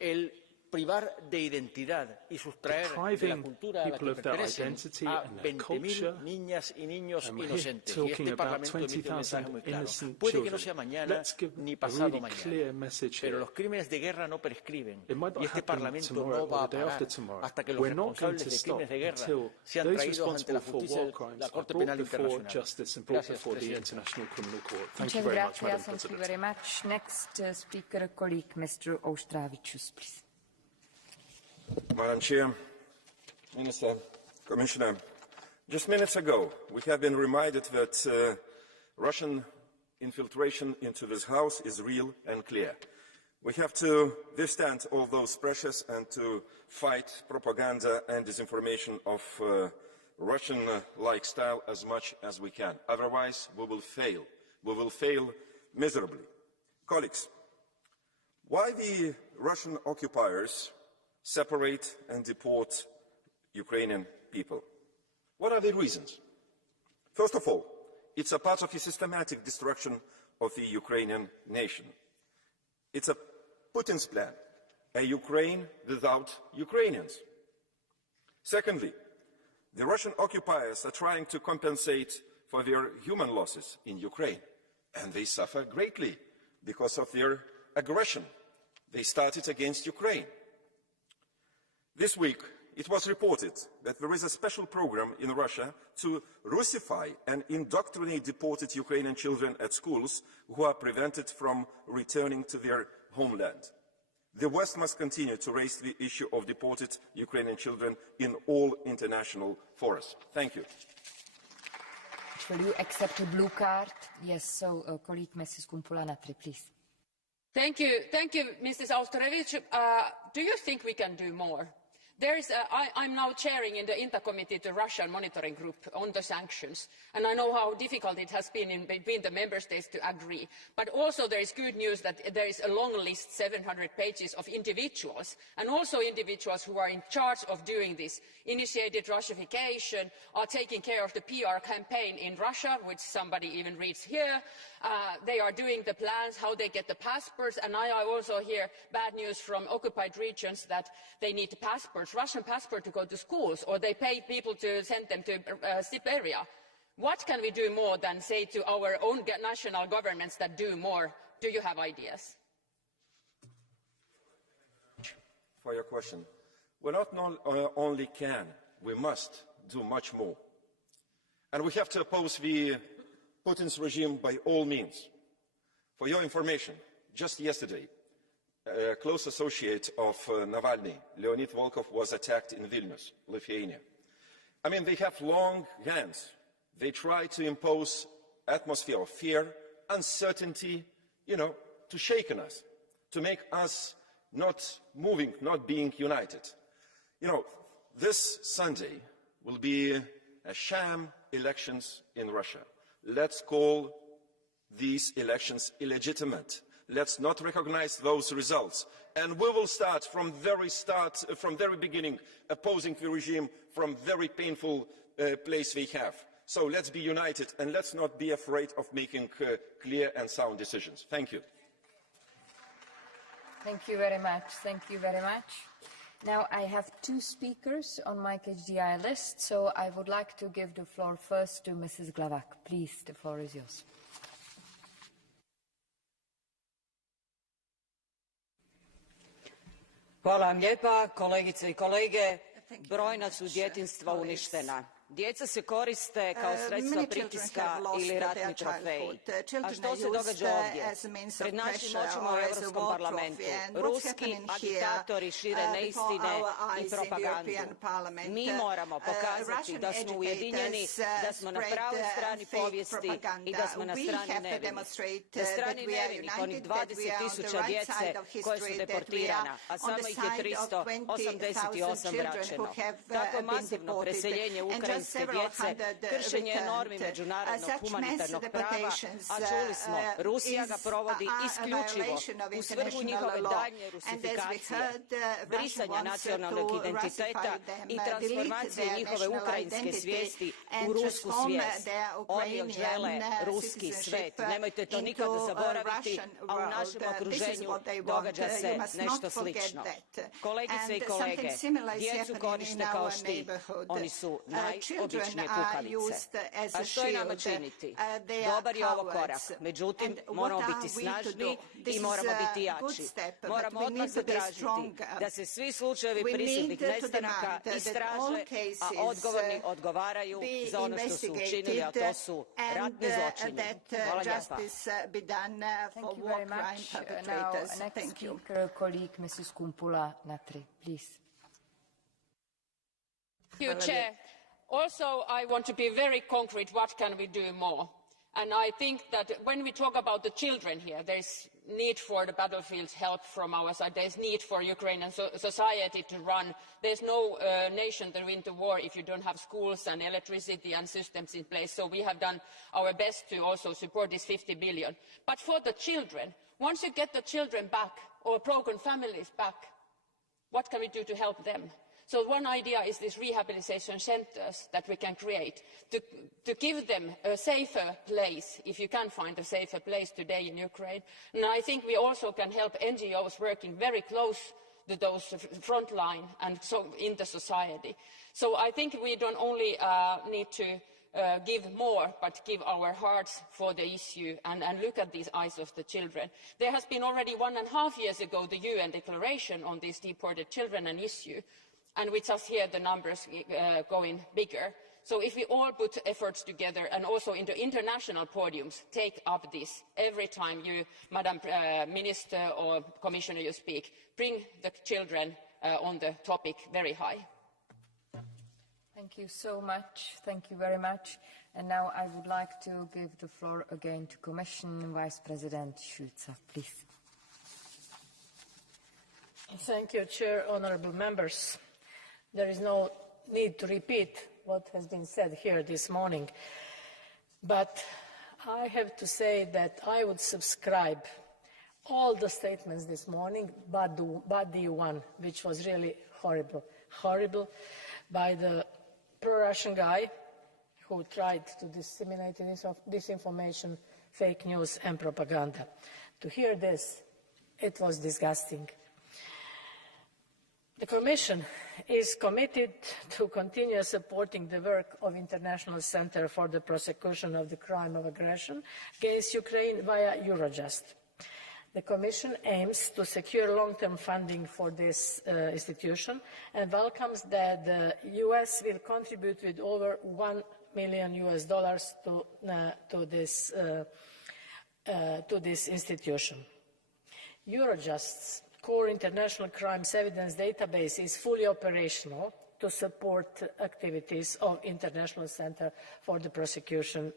el privar de identidad y sustraer de la cultura a la que pertenecen a 20.000 niñas y niños inocentes. Y este Parlamento emite un mensaje muy claro. Puede que no sea mañana ni pasado mañana, pero los crímenes de guerra no prescriben. Y este Parlamento no va a parar hasta que los responsables de crímenes de guerra sean traídos ante la justicia de la Corte Penal Internacional. Gracias, Presidente. Muchas gracias. Thank you very much. Next speaker, colleague, Mr. Ostravicius, please. Madam Chair, Minister, Commissioner, just minutes ago we have been reminded that Russian infiltration into this House is real and clear. We have to withstand all those pressures and to fight propaganda and disinformation of Russian-like style as much as we can. Otherwise, we will fail. We will fail miserably. Colleagues, why the Russian occupiers separate and deport Ukrainian people? What are the reasons? First of all, it's a part of a systematic destruction of the Ukrainian nation. It's a Putin's plan, a Ukraine without Ukrainians. Secondly, the Russian occupiers are trying to compensate for their human losses in Ukraine, and they suffer greatly because of their aggression they started against Ukraine. This week, it was reported that there is a special program in Russia to Russify and indoctrinate deported Ukrainian children at schools who are prevented from returning to their homeland. The West must continue to raise the issue of deported Ukrainian children in all international forums. Thank you. Will you accept a blue card? Yes, so colleague Mrs. Kumpula-Natri, please. Thank you, Mrs. Austerevich. Do you think we can do more? I'm now chairing in the INTA committee the Russian monitoring group on the sanctions, and I know how difficult it has been between the member states to agree. But also there is good news that there is a long list, 700 pages, of individuals, and also individuals who are in charge of doing this, initiated Russification, are taking care of the PR campaign in Russia, which somebody even reads here. They are doing the plans, how they get the passports, and I also hear bad news from occupied regions that they need passports, Russian passport to go to schools, or they pay people to send them to Siberia. What can we do more than say to our own national governments that do more? Do you have ideas? For your question. We not only can, we must do much more. And we have to oppose Putin's regime by all means. For your information, just yesterday, a close associate of Navalny, Leonid Volkov, was attacked in Vilnius, Lithuania. I mean, they have long hands. They try to impose atmosphere of fear, uncertainty, to shaken us, to make us not moving, not being united. This Sunday will be a sham elections in Russia. Let's call these elections illegitimate. Let's not recognize those results. And we will start from very beginning, opposing the regime from very painful place we have. So let's be united and let's not be afraid of making clear and sound decisions. Thank you. Thank you very much. Thank you very much. Now I have two speakers on my HDI list, so I would like to give the floor first to Mrs. Glavak. Please, the floor is yours. Hvala vam lijepa, kolegice I kolege. Brojna su djetinjstva uništena. Djeca se koriste kao sredstva pritiska ili ratni trofeji. A što se događa ovdje? Pred našim očima u Europskom parlamentu ruski agitatori šire neistine I propagandu. Mi moramo pokazati da smo ujedinjeni, da smo na pravoj strani povijesti I da smo na strani nevinih. Na strani nevinih, onih 20.000 djece koje su deportirana, a samo ih je 388 vraćeno. Tako masivno preseljenje ukrajinske djece, kršenje normi međunarodnog humanitarnog prava, a čuli smo, Rusija ga provodi isključivo u svrhu njihove daljnje rusifikacije, brisanja nacionalnog identiteta I transformacije njihove ukrajinske svijesti u rusku svijest. Oni žele ruski svet. Nemojte to nikada zaboraviti, a u našem okruženju događa se nešto slično. Kolegice I kolege, djecu koriste kao štit. Oni su najobičnije kukavice. A što je nama činiti? Dobar je ovo korak. Međutim, moramo biti snažni I moramo biti jači. Moramo odmah zatražiti da se svi slučajevi prisilnih nestanaka istraže, a odgovorni odgovaraju za ono što su učinili, a to su ratni zločini. Hvala lijepa. Thank you very much. Now, next speaker, colleague Mrs. Kumpula-Natri, please. Thank you, Chair. Also, I want to be very concrete. What can we do more? And I think that when we talk about the children here, there is need for the battlefield help from our side. There is need for Ukrainian society to run. There is no nation to win the war if you don't have schools and electricity and systems in place. So we have done our best to also support this 50 billion. But for the children, once you get the children back or broken families back, what can we do to help them? So one idea is these rehabilitation centres that we can create to give them a safer place, if you can find a safer place today in Ukraine. And I think we also can help NGOs working very close to those front line and so in the society. So I think we don't only need to give more, but give our hearts for the issue and look at these eyes of the children. There has been already 1.5 years ago the UN declaration on these deported children an issue, and we just hear the numbers going bigger. So if we all put efforts together and also in the international podiums take up this, every time you, Madam Minister or Commissioner, you speak, bring the children on the topic very high. Thank you so much. Thank you very much. And now I would like to give the floor again to Commission Vice President Schulze, please. Thank you, Chair, honourable members. There is no need to repeat what has been said here this morning, but I have to say that I would subscribe all the statements this morning, but the one which was really horrible, by the pro-Russian guy who tried to disseminate disinformation, fake news and propaganda. To hear this, it was disgusting. The Commission is committed to continue supporting the work of International Centre for the Prosecution of the Crime of Aggression against Ukraine via Eurojust. The Commission aims to secure long-term funding for this institution and welcomes that the US will contribute with over $1 million to this institution. Eurojust's core international crimes evidence database is fully operational to support activities of International Centre for the Prosecution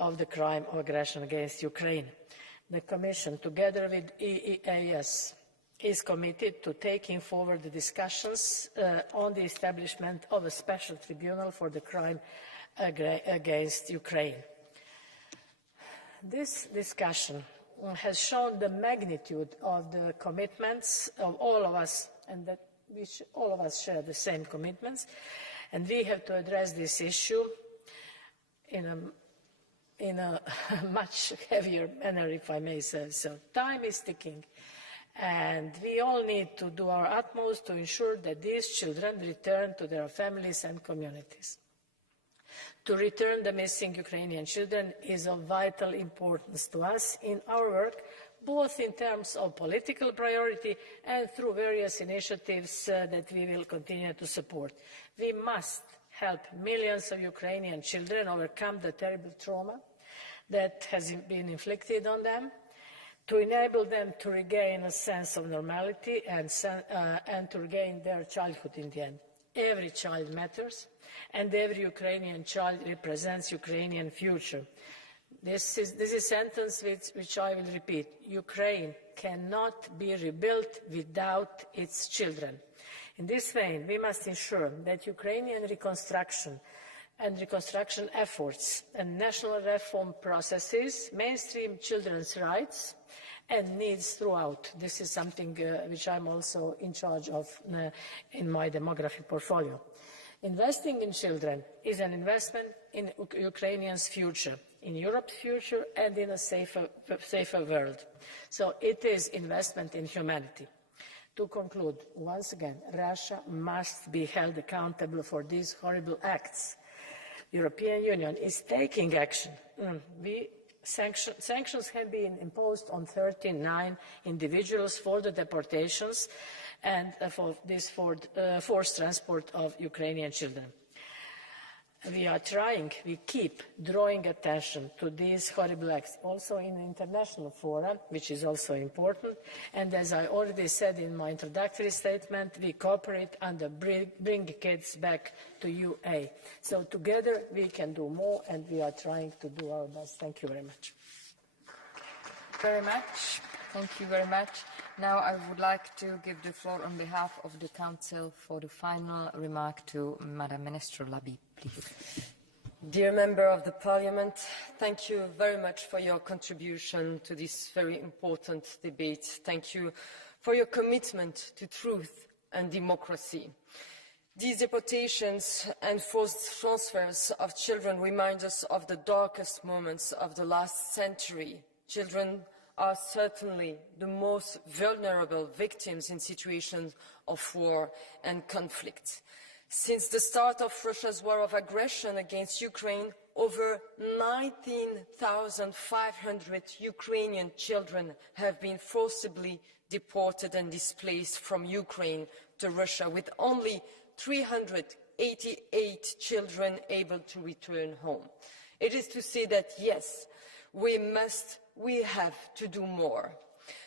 of the Crime of Aggression against Ukraine. The Commission, together with EEAS, is committed to taking forward the discussions on the establishment of a special tribunal for the crime against Ukraine. This discussion has shown the magnitude of the commitments of all of us, and that all of us share the same commitments, and we have to address this issue in a much heavier manner, if I may say so. Time is ticking, and we all need to do our utmost to ensure that these children return to their families and communities. To return the missing Ukrainian children is of vital importance to us in our work, both in terms of political priority and through various initiatives that we will continue to support. We must help millions of Ukrainian children overcome the terrible trauma that has been inflicted on them, to enable them to regain a sense of normality and to regain their childhood in the end. Every child matters, and every Ukrainian child represents Ukrainian future. This is a sentence which I will repeat. Ukraine cannot be rebuilt without its children. In this vein, we must ensure that Ukrainian reconstruction and reconstruction efforts and national reform processes mainstream children's rights and needs throughout. This is something which I'm also in charge of in my demography portfolio. Investing in children is an investment in Ukrainians' future, in Europe's future, and in a safer world. So it is investment in humanity. To conclude, once again, Russia must be held accountable for these horrible acts. The European Union is taking action. Sanctions have been imposed on 39 individuals for the deportations and for this forced transport of Ukrainian children. we keep drawing attention to these horrible acts, also in the international fora, which is also important. And as I already said in my introductory statement, we cooperate under Bring Kids Back to UA. So together we can do more, and we are trying to do our best. Thank you very much. Very much. Thank you very much. Now I would like to give the floor on behalf of the Council for the final remark to Madam Minister Labi, please. Dear Member of the Parliament, thank you very much for your contribution to this very important debate. Thank you for your commitment to truth and democracy. These deportations and forced transfers of children remind us of the darkest moments of the last century. Children are certainly the most vulnerable victims in situations of war and conflict. Since the start of Russia's war of aggression against Ukraine, over 19,500 Ukrainian children have been forcibly deported and displaced from Ukraine to Russia, with only 388 children able to return home. It is to say that, yes, we have to do more.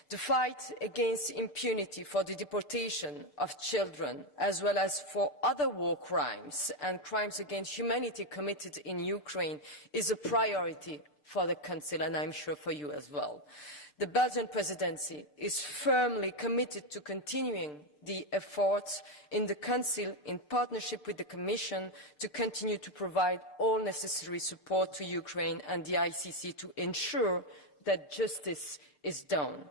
The fight against impunity for the deportation of children, as well as for other war crimes and crimes against humanity committed in Ukraine, is a priority for the Council, and I'm sure for you as well. The Belgian presidency is firmly committed to continuing the efforts in the Council, in partnership with the Commission, to continue to provide all necessary support to Ukraine and the ICC to ensure that justice is done.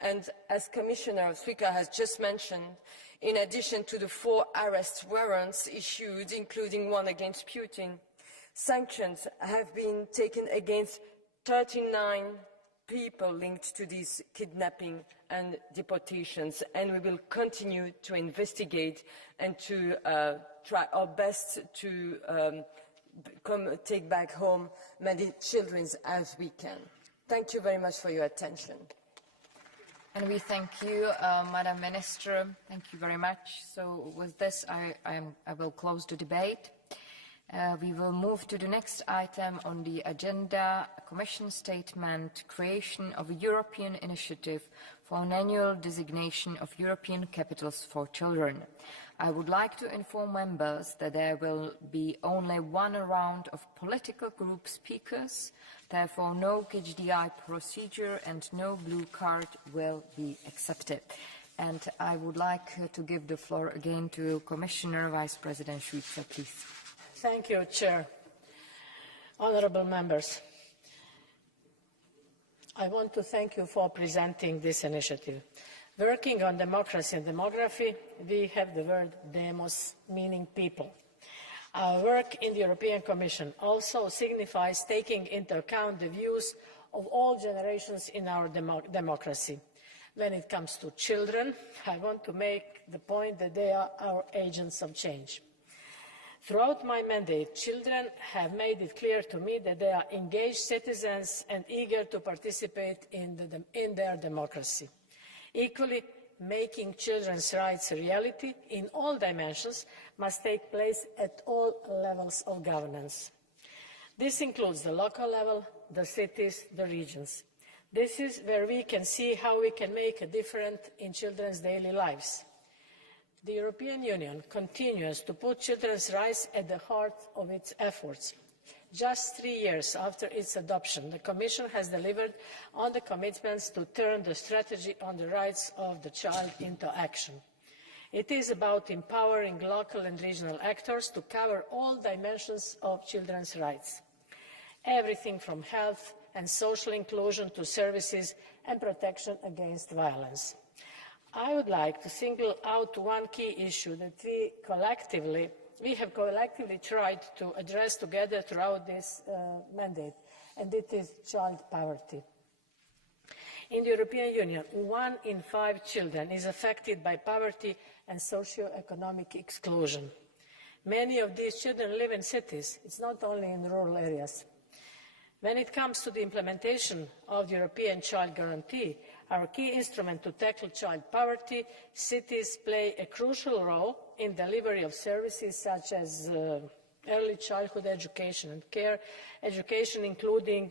And as Commissioner Suika has just mentioned, in addition to the 4 arrest warrants issued, including one against Putin, sanctions have been taken against 39 people linked to these kidnapping and deportations, and we will continue to investigate and to try our best to take back home many children as we can. Thank you very much for your attention. And we thank you, Madam Minister. Thank you very much. So with this, I will close the debate. We will move to the next item on the agenda, Commission Statement, Creation of a European Initiative for an Annual Designation of European Capitals for Children. I would like to inform members that there will be only one round of political group speakers. Therefore, no KHDI procedure and no blue card will be accepted. And I would like to give the floor again to Commissioner Vice President Šuica, please. Thank you, Chair. Honourable members, I want to thank you for presenting this initiative. Working on democracy and demography, we have the word demos, meaning people. Our work in the European Commission also signifies taking into account the views of all generations in our democracy. When it comes to children, I want to make the point that they are our agents of change. Throughout my mandate, children have made it clear to me that they are engaged citizens and eager to participate in their democracy. Equally, making children's rights a reality in all dimensions must take place at all levels of governance. This includes the local level, the cities, the regions. This is where we can see how we can make a difference in children's daily lives. The European Union continues to put children's rights at the heart of its efforts. Just 3 years after its adoption, the Commission has delivered on the commitments to turn the strategy on the rights of the child into action. It is about empowering local and regional actors to cover all dimensions of children's rights, everything from health and social inclusion to services and protection against violence. I would like to single out one key issue that we have collectively tried to address together throughout this mandate, and it is child poverty. In the European Union, 1 in 5 children is affected by poverty and socio-economic exclusion. Many of these children live in cities. It's not only in rural areas. When it comes to the implementation of the European Child Guarantee, our key instrument to tackle child poverty, cities play a crucial role in delivery of services such as early childhood education and care education, including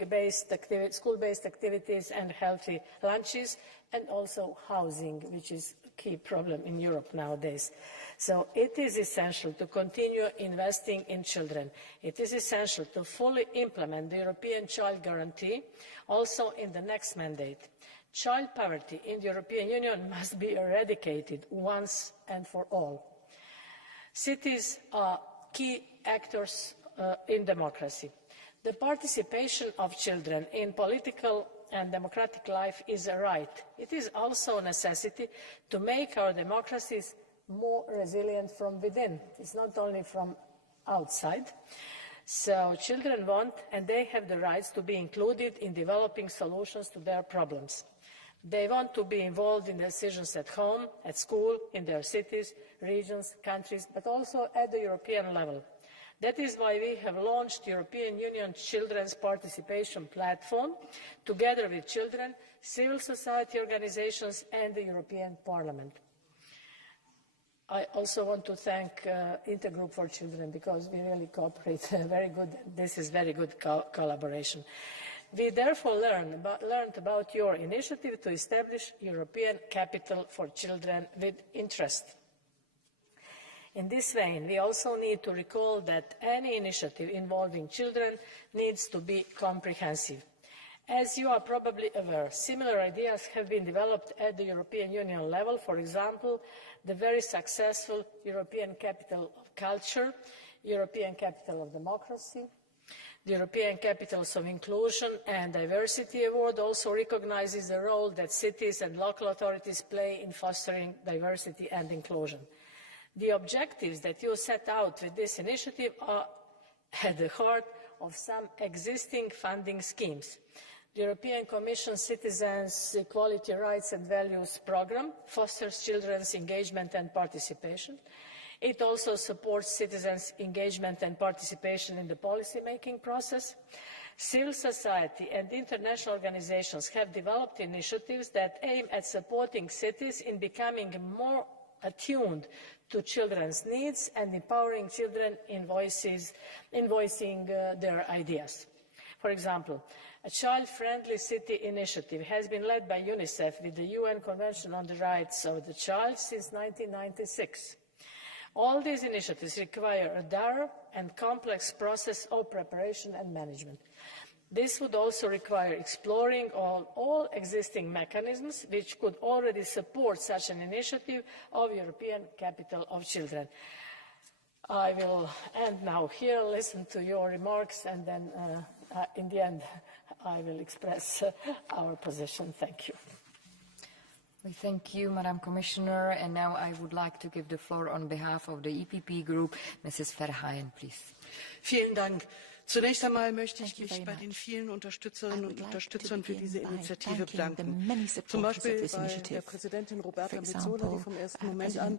school-based activities and healthy lunches, and also housing, which is a key problem in Europe nowadays. So it is essential to continue investing in children. It is essential to fully implement the European Child Guarantee, also in the next mandate. Child poverty in the European Union must be eradicated once and for all. Cities are key actors in democracy. The participation of children in political and democratic life is a right. It is also a necessity to make our democracies more resilient from within. It's not only from outside. So children want and they have the rights to be included in developing solutions to their problems. They want to be involved in decisions at home, at school, in their cities, regions, countries, but also at the European level. That is why we have launched the European Union Children's Participation Platform, together with children, civil society organizations and the European Parliament. I also want to thank Intergroup for Children, because we really cooperate very good. This is very good collaboration. We therefore learned about your initiative to establish European Capital for Children with Interest. In this vein, we also need to recall that any initiative involving children needs to be comprehensive. As you are probably aware, similar ideas have been developed at the European Union level. For example, the very successful European Capital of Culture, European Capital of Democracy. The European Capitals of Inclusion and Diversity Award also recognizes the role that cities and local authorities play in fostering diversity and inclusion. The objectives that you set out with this initiative are at the heart of some existing funding schemes. The European Commission Citizens' Equality, Rights and Values Programme fosters children's engagement and participation. It also supports citizens' engagement and participation in the policy-making process. Civil society and international organizations have developed initiatives that aim at supporting cities in becoming more attuned to children's needs and empowering children in voicing their ideas. For example, a child-friendly city initiative has been led by UNICEF with the UN Convention on the Rights of the Child since 1996. All these initiatives require a thorough and complex process of preparation and management. This would also require exploring all existing mechanisms which could already support such an initiative of European Capital of Children. I will end now here, listen to your remarks, and then in the end I will express our position. Thank you. We thank you, Madam Commissioner, and now I would like to give the floor on behalf of the EPP Group, Mrs. Verheyen, please. Vielen Dank. Zunächst einmal möchte ich mich bei den vielen Unterstützerinnen und Unterstützern für diese Initiative bedanken. Zum Beispiel bei der Präsidentin Roberta Metsola, die vom ersten Moment an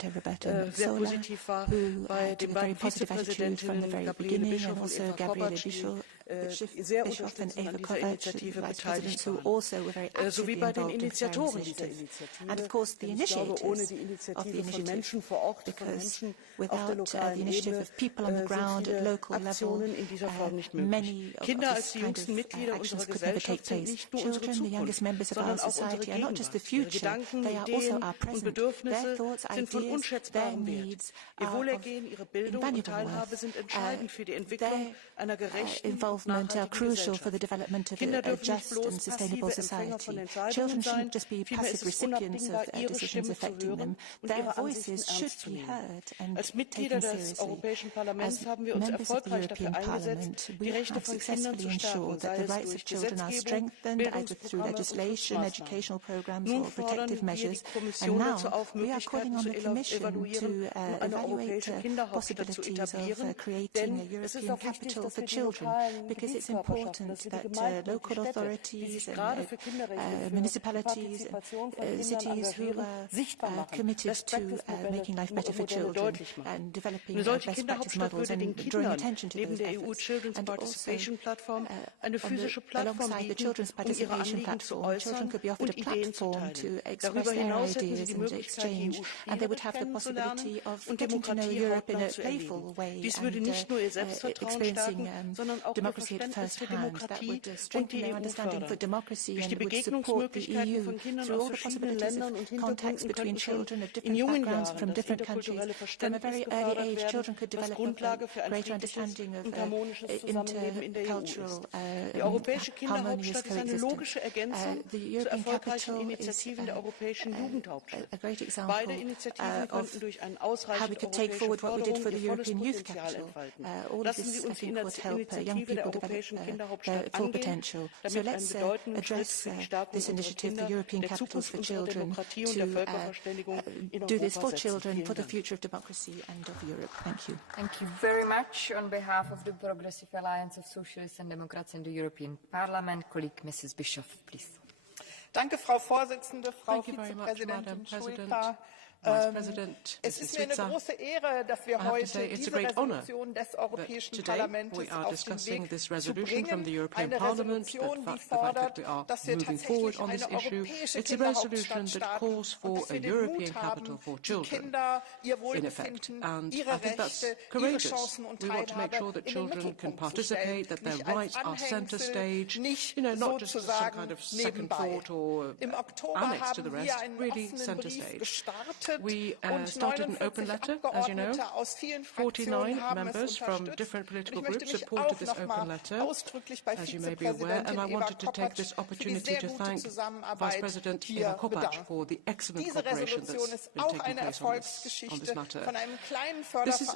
sehr positiv war, bei den beiden Vizepräsidentinnen Gabriele Bischof und Eva Kovac, die sehr unterstützend an dieser Initiative beteiligt waren, sowie bei den Initiatoren dieser Initiative. Ich glaube, ohne die Initiative von Menschen vor Ort, von Menschen auf der lokalen Ebene, sind viele Aktionen in dieser Form nicht möglich. Kinder als die jüngsten Mitglieder unserer Gesellschaft sind nicht nur unsere Zukunft, sondern auch unsere Gegenwart. Ihre Gedanken, Ideen und Bedürfnisse sind von unschätzbarem Wert. Ihr Wohlergehen, ihre Bildung und Teilhabe sind entscheidend für die Entwicklung einer gerechten und nachhaltigen Gesellschaft. Kinder dürfen nicht bloß passive Empfänger von Entscheidungen sein, vielmehr ist es unabdingbar, ihre Stimme zu hören und ihre Ansichten ernst zu nehmen. Als Mitglieder des Europäischen Parlaments haben wir uns erfolgreich dafür eingesetzt, die Rechte von Kindern zu stärken, sei es durch Gesetzgebung, Bildungsprogramme und Schutzmaßnahmen. Nun fordern wir die Kommission dazu auf, Möglichkeiten zu evaluieren, um eine europäische Kinderhauptstadt zu etablieren, denn es ist auch wichtig, dass wir die lokalen because it's important that local authorities and municipalities and cities who are committed to making life better for children and developing best practice models and drawing attention to those efforts. And also, alongside the children's participation platform, children could be offered a platform to express their ideas and exchange, and they would have the possibility of getting to know Europe in a playful way and experiencing democracy at first hand. That would strengthen their understanding for democracy and would support the EU through all the possibilities of contacts between children of different backgrounds from different countries. From a very early age, children could develop a greater understanding of intercultural harmonious coexistence. The European capital is a great example of how we could take forward what we did for the European Youth Capital. All of this, I think, would help young people develop their full potential. So let's address this initiative, the European Capitals for Children, to do this for children, for the future of democracy and of Europe. Thank you. Thank you very much. On behalf of the Progressive Alliance of Socialists and Democrats in the European Parliament, colleague Mrs. Bischoff, please. Danke, Frau Vorsitzende, Frau Vizepräsidentin Schulz. Es ist mir eine große Ehre, dass wir heute diese Resolution des Europäischen Parlaments auf den Weg zu bringen. Eine Resolution, die fordert, dass wir tatsächlich eine europäische Kinderhauptstadt starten und dass wir den Mut haben, die Kinder, ihr Wohlbefinden, ihre Rechte, ihre Chancen und Teilhabe in den Mittelpunkt zu stellen, nicht als Anhängsel, nicht sozusagen nebenbei. Im Oktober haben wir einen offenen Brief gestartet. We started an open letter, as you know. 49 members from different political groups supported this open letter, as you may be aware, and I wanted to take this opportunity to thank Vice President Eva Kopacz for the excellent cooperation that's been taking place on this matter. This is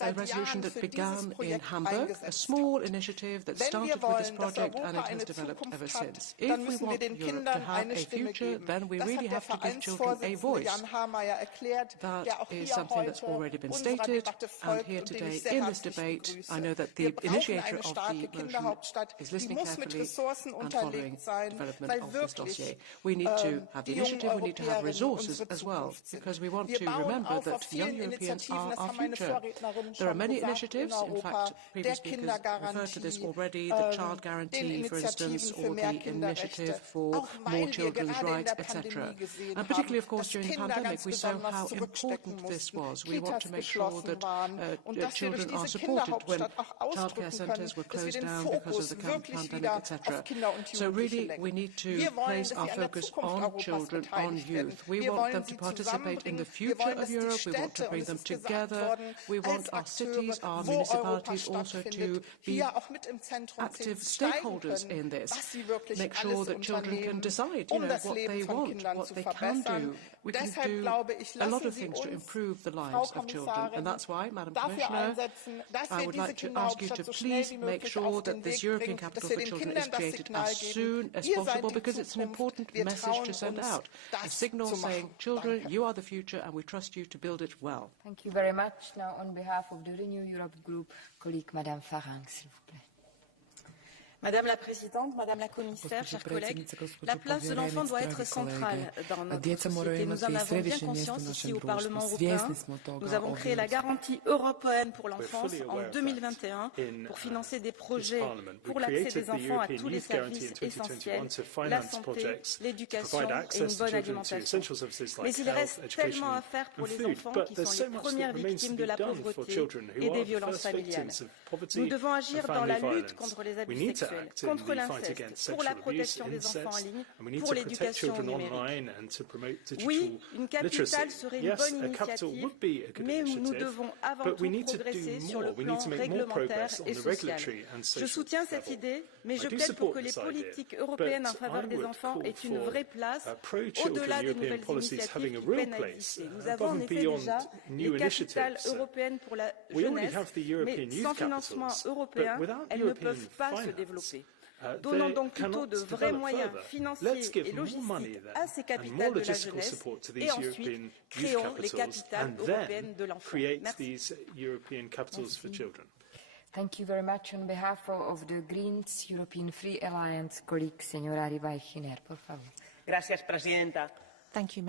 a resolution that began in Hamburg, a small initiative that started with this project and it has developed ever since. If we want Europe to have a future, then we really have to give children a voice. That is something that's already been stated, and here today in this debate, I know that the initiator of the motion is listening carefully and following development of this dossier. We need to have the initiative, we need to have resources as well, because we want to remember that young Europeans are our future. There are many initiatives, in fact, previous speakers referred to this already, the child guarantee, for instance, or the initiative for more children's rights, etc. And particularly, of course, during the pandemic, we saw how important this was. We want to make sure that children are supported when childcare centres were closed down because of the pandemic, etc. So really, we need to place our focus on children, on youth. We want them to participate in the future of Europe. We want to bring them together. We want our cities, our municipalities also to be active stakeholders in this. Make sure that children can decide, what they want, what they can do. We can do a lot of things to improve the lives of children, and that's why, Madam Commissioner, I would like to ask you to please make sure that this European Capital for Children is created as soon as possible, because it's an important message to send out, a signal saying, children, you are the future, and we trust you to build it well. Thank you very much. Now, on behalf of the Renew Europe Group, colleague Madame Farang, s'il vous plaît. Madame la Présidente, Madame la Commissaire, chers collègues, la place de l'enfant doit être centrale dans notre société. Nous en avons bien conscience ici au Parlement européen. Nous avons créé la garantie européenne pour l'enfance en 2021 pour financer des projets pour l'accès des enfants à tous les services essentiels, la santé, l'éducation et une bonne alimentation. Mais il reste tellement à faire pour les enfants qui sont les premières victimes de la pauvreté et des violences familiales. Nous devons agir dans la lutte contre les abus sexuels, contre l'inceste, pour la protection des enfants en ligne, pour l'éducation au numérique. Oui, une capitale serait une bonne initiative, mais nous devons avant tout progresser sur le plan réglementaire et social. Je soutiens cette idée, mais je plaide pour que les politiques européennes en faveur des enfants aient une vraie place, au-delà des nouvelles initiatives qui peinent à exister. Nous avons en effet déjà les capitales européennes pour la jeunesse, mais sans financement européen, elles ne peuvent pas se développer. Donnons donc plutôt de vrais moyens financiers et logistiques à ces capitales de la jeunesse et ensuite créons les capitales européennes de l'enfant. Merci. Thank you very much. On behalf of the Greens European Free Alliance, colleague, señora Ribay-Giner, por favor. Gracias, presidenta.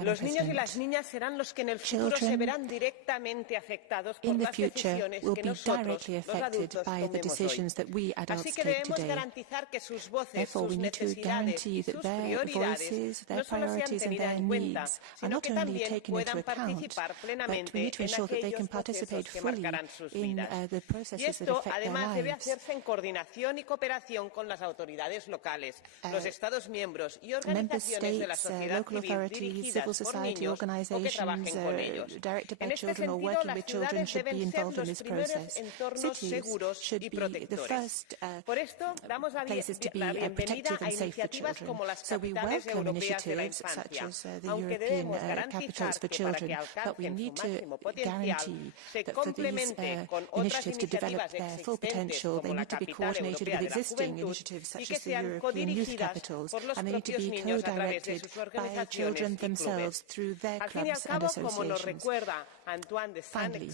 Los niños y las niñas serán los que en el futuro se verán directamente afectados por las decisiones que nosotros, los adultos, tomemos hoy. Así que debemos garantizar que sus voces, sus necesidades y sus prioridades no solo sean tenidas en cuenta, sino que también puedan participar plenamente en aquellos procesos que marcarán sus vidas. Y esto, además, debe hacerse en coordinación y cooperación con las autoridades locales, los Estados miembros y organizaciones de la sociedad civil civil society organizations directed by children or working with children should be involved in this process. Cities should be the first places to be protective and safe for children. So we welcome initiatives such as the European Capitals for Children, but we need to guarantee that for these initiatives to develop their full potential, they need to be coordinated with existing initiatives such as the European Youth Capitals, and they need to be co-directed by children themselves through their clubs and associations. Finally,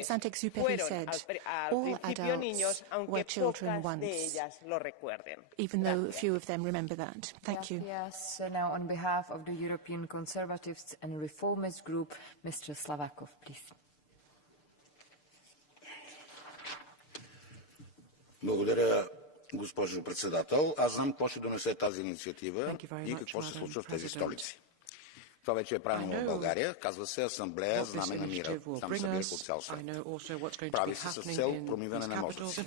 as Saint-Exupéry said, all adults were children once, even though few of them remember that. Thank you. Yes, now on behalf of the European Conservatives and Reformist Group, Mr. Slavakov, please. Благодаря, госпожо председател. Аз знам какво ще донесе тази инициатива и какво се случва в тези столици. Това вече е правилно в България. Казва се Асамблея Знаме на мира. Там събира от цял свят. Прави се с цел промиване на мозъци.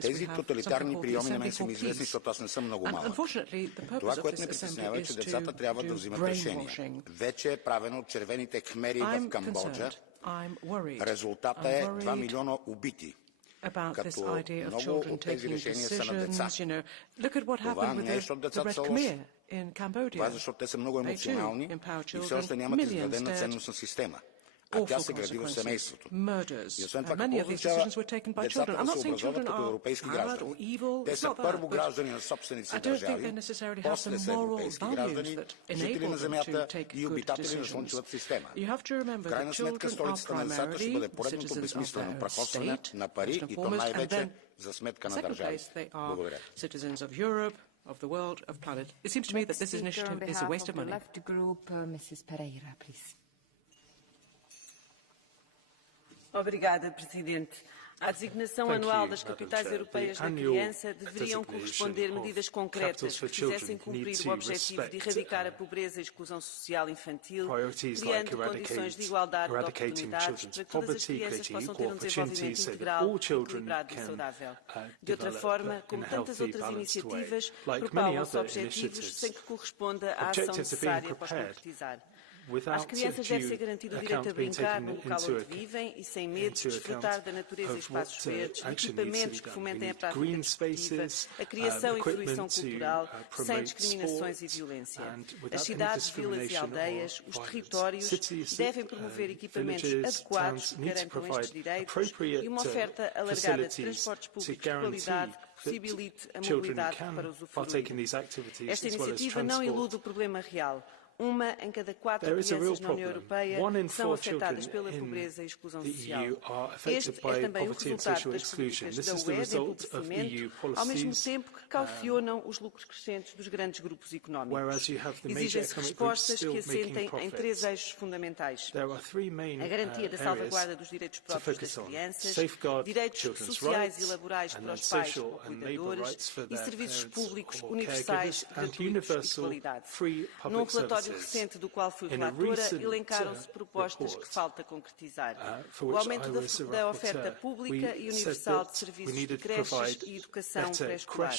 Тези тоталитарни приеми на мен са ми известни, защото аз не съм много малък. Това, което ме притеснява, е, че децата трябва да взимат решения. Вече е правено от червените кхмери в Камбоджа. Резултатът е 2 милиона убити. Като много от тези решения са на деца. Това не е, защото децата са лоши. Това е, защото те са много емоционални и все още нямат изградена ценностна система. А тя се гради в семейството. И освен това, какво означава децата да се образоват като европейски граждани? Те са първо граждани на собствените си държави, после са европейски граждани, жители на земята и обитатели на слънчевата система. В крайна сметка, столицата на децата ще бъде поредното безсмислено прахосване на пари и то най-вече за сметка на държавите. Благодаря. Of the world, of planet. It seems to me that this initiative is a waste of money. Left group, Mrs. Pereira, please. Obrigada, Presidente. À designação anual das capitais europeias da criança deveriam corresponder medidas concretas que fizessem cumprir o objetivo de erradicar a pobreza e exclusão social infantil, criando condições de igualdade de oportunidades para que todas as crianças possam ter um desenvolvimento integral, equilibrado e saudável. De outra forma, como tantas outras iniciativas, propagam-se objetivos sem que corresponda à ação necessária para os concretizar. Às crianças deve ser garantido o direito a brincar no local onde vivem e sem medo de desfrutar da natureza e espaços verdes, de equipamentos que fomentem a prática desportiva, a criação e fruição cultural, sem discriminações e violência. As cidades, vilas e aldeias, os territórios devem promover equipamentos adequados que garantam estes direitos e uma oferta alargada de transportes públicos de qualidade que possibilite a mobilidade para usufruir. Esta iniciativa não elude o problema real. Uma em cada 4 crianças na União Europeia são afetadas pela pobreza e exclusão social. Este é também o resultado das políticas da UE de empobrecimento, ao mesmo tempo que caucionam os lucros crescentes dos grandes grupos económicos. Exigem-se respostas que assentem em 3 eixos fundamentais: a garantia da salvaguarda dos direitos próprios das crianças, direitos sociais e laborais para os pais ou cuidadores e serviços públicos universais, gratuitos e de qualidade. Num relatório recente do qual fui relatora, elencaram-se propostas que falta concretizar. O aumento da oferta pública e universal de serviços de creches e educação pré-escolar.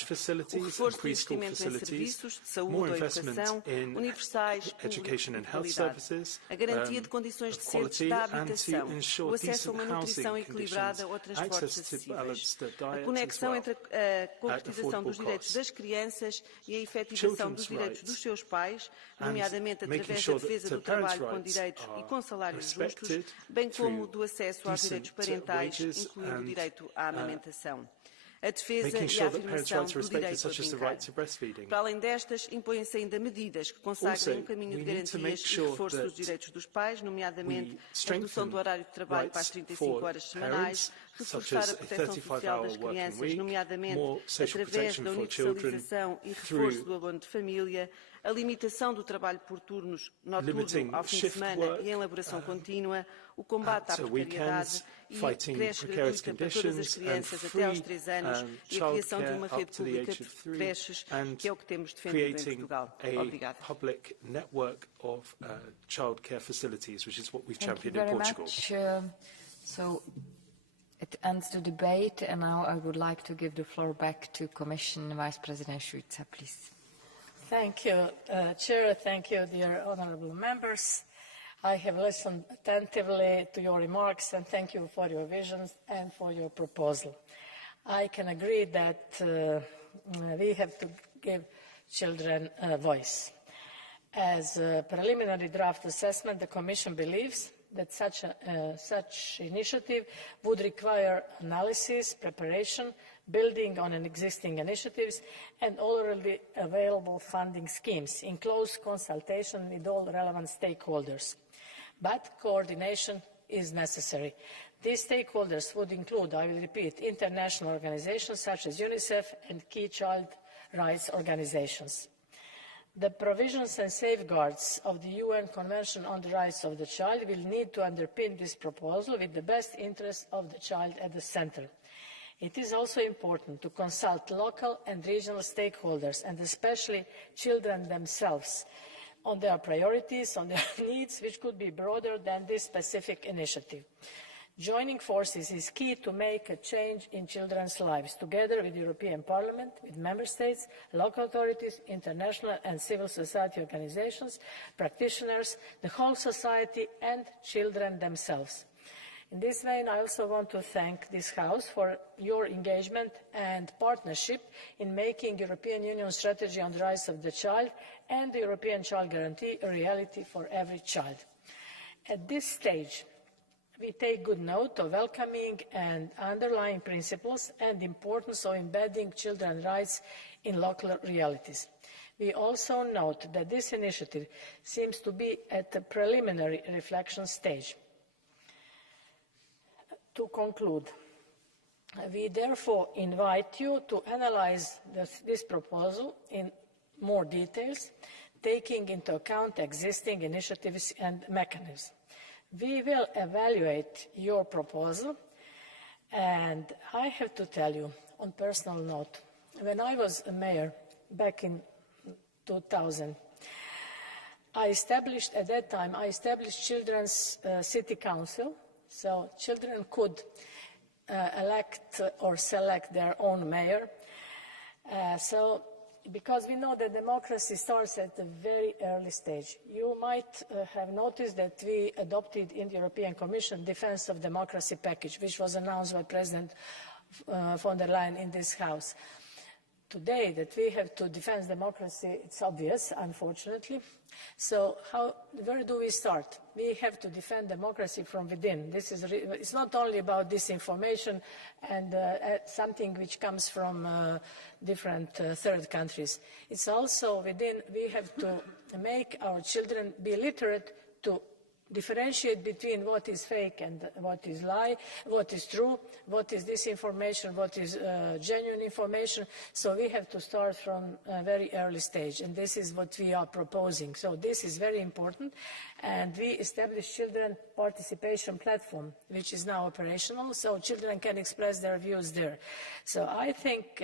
O reforço do investimento em serviços de saúde ou educação universais, públicos e de qualidade. A garantia de condições decentes da habitação. O acesso a uma nutrição equilibrada ou transportes acessíveis. A conexão entre a concretização dos direitos das crianças e a efetivação dos direitos dos seus pais, nomeadamente através da defesa do trabalho com direitos e com salários justos, bem como do acesso aos direitos parentais, incluindo o direito à amamentação. a defesa e a afirmação do direito a brincar. Para além destas, impõem-se ainda medidas que consagrem um caminho de garantias e reforço dos direitos dos pais, nomeadamente a redução do horário de trabalho para as 35 horas semanais, reforçar a proteção social das crianças, nomeadamente através da universalização e reforço do abono de família, a limitação do trabalho por turnos noturno ao fim de semana e a elaboração contínua, o combate à precariedade e a creche gratuita para todas as crianças até aos 3 anos e a criação de uma rede pública de creches, que é o que temos defendido em Portugal. Obrigada. It ends the debate, and now I would like to give the floor back to Commission Vice President Šuica, please. Thank you, Chair. Thank you, dear honourable members. I have listened attentively to your remarks, and thank you for your visions and for your proposal. I can agree that we have to give children a voice. As a preliminary draft assessment, the Commission believes that such initiative would require analysis, preparation, building on existing initiatives and already available funding schemes in close consultation with all relevant stakeholders. But coordination is necessary. These stakeholders would include, I will repeat, international organizations such as UNICEF and key child rights organizations. The provisions and safeguards of the UN Convention on the Rights of the Child will need to underpin this proposal with the best interests of the child at the centre. It is also important to consult local and regional stakeholders, and especially children themselves, on their priorities, on their needs, which could be broader than this specific initiative. Joining forces is key to make a change in children's lives, together with the European Parliament, with Member States, local authorities, international and civil society organizations, practitioners, the whole society and children themselves. In this vein, I also want to thank this House for your engagement and partnership in making the European Union strategy on the rights of the child and the European Child Guarantee a reality for every child. At this stage, we take good note of welcoming and underlying principles and the importance of embedding children's rights in local realities. We also note that this initiative seems to be at the preliminary reflection stage. To conclude, we therefore invite you to analyse this proposal in more details, taking into account existing initiatives and mechanisms. We will evaluate your proposal, and I have to tell you, on a personal note, when I was a mayor back in 2000, at that time I established Children's City Council, so children could elect or select their own mayor. Because we know that democracy starts at a very early stage. You might have noticed that we adopted in the European Commission Defence of Democracy package, which was announced by President von der Leyen in this House. Today, that we have to defend democracy, it's obvious, unfortunately. So where do we start? We have to defend democracy from within. It's not only about disinformation and something which comes from different third countries. It's also within. We have to make our children be literate to differentiate between what is fake and what is lie, what is true, what is disinformation, what is genuine information. So we have to start from a very early stage, and this is what we are proposing. So this is very important, and we established Children Participation Platform, which is now operational, so children can express their views there. So I think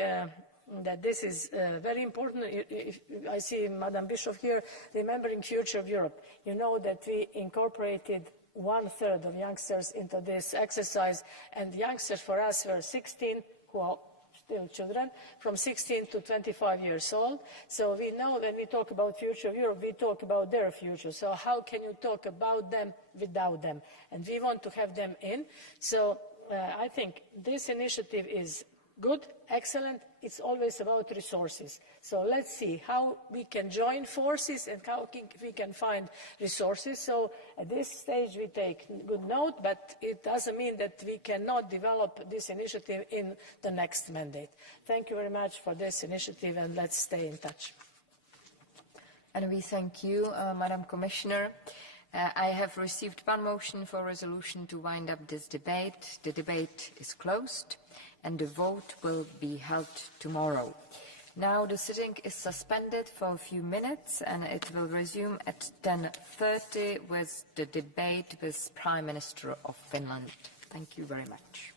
that this is very important. If I see Madam Bishop here, remembering Future of Europe. You know that we incorporated 1/3 of youngsters into this exercise, and youngsters for us were 16, who are still children, from 16 to 25 years old. So we know when we talk about Future of Europe, we talk about their future. So how can you talk about them without them? And we want to have them in. So I think this initiative is good, excellent, it's always about resources. So let's see how we can join forces and how we can find resources. So at this stage we take good note, but it doesn't mean that we cannot develop this initiative in the next mandate. Thank you very much for this initiative, and let's stay in touch. And we thank you, Madam Commissioner. I have received one motion for resolution to wind up this debate. The debate is closed and the vote will be held tomorrow. Now the sitting is suspended for a few minutes and it will resume at 10:30 with the debate with Prime Minister of Finland. Thank you very much.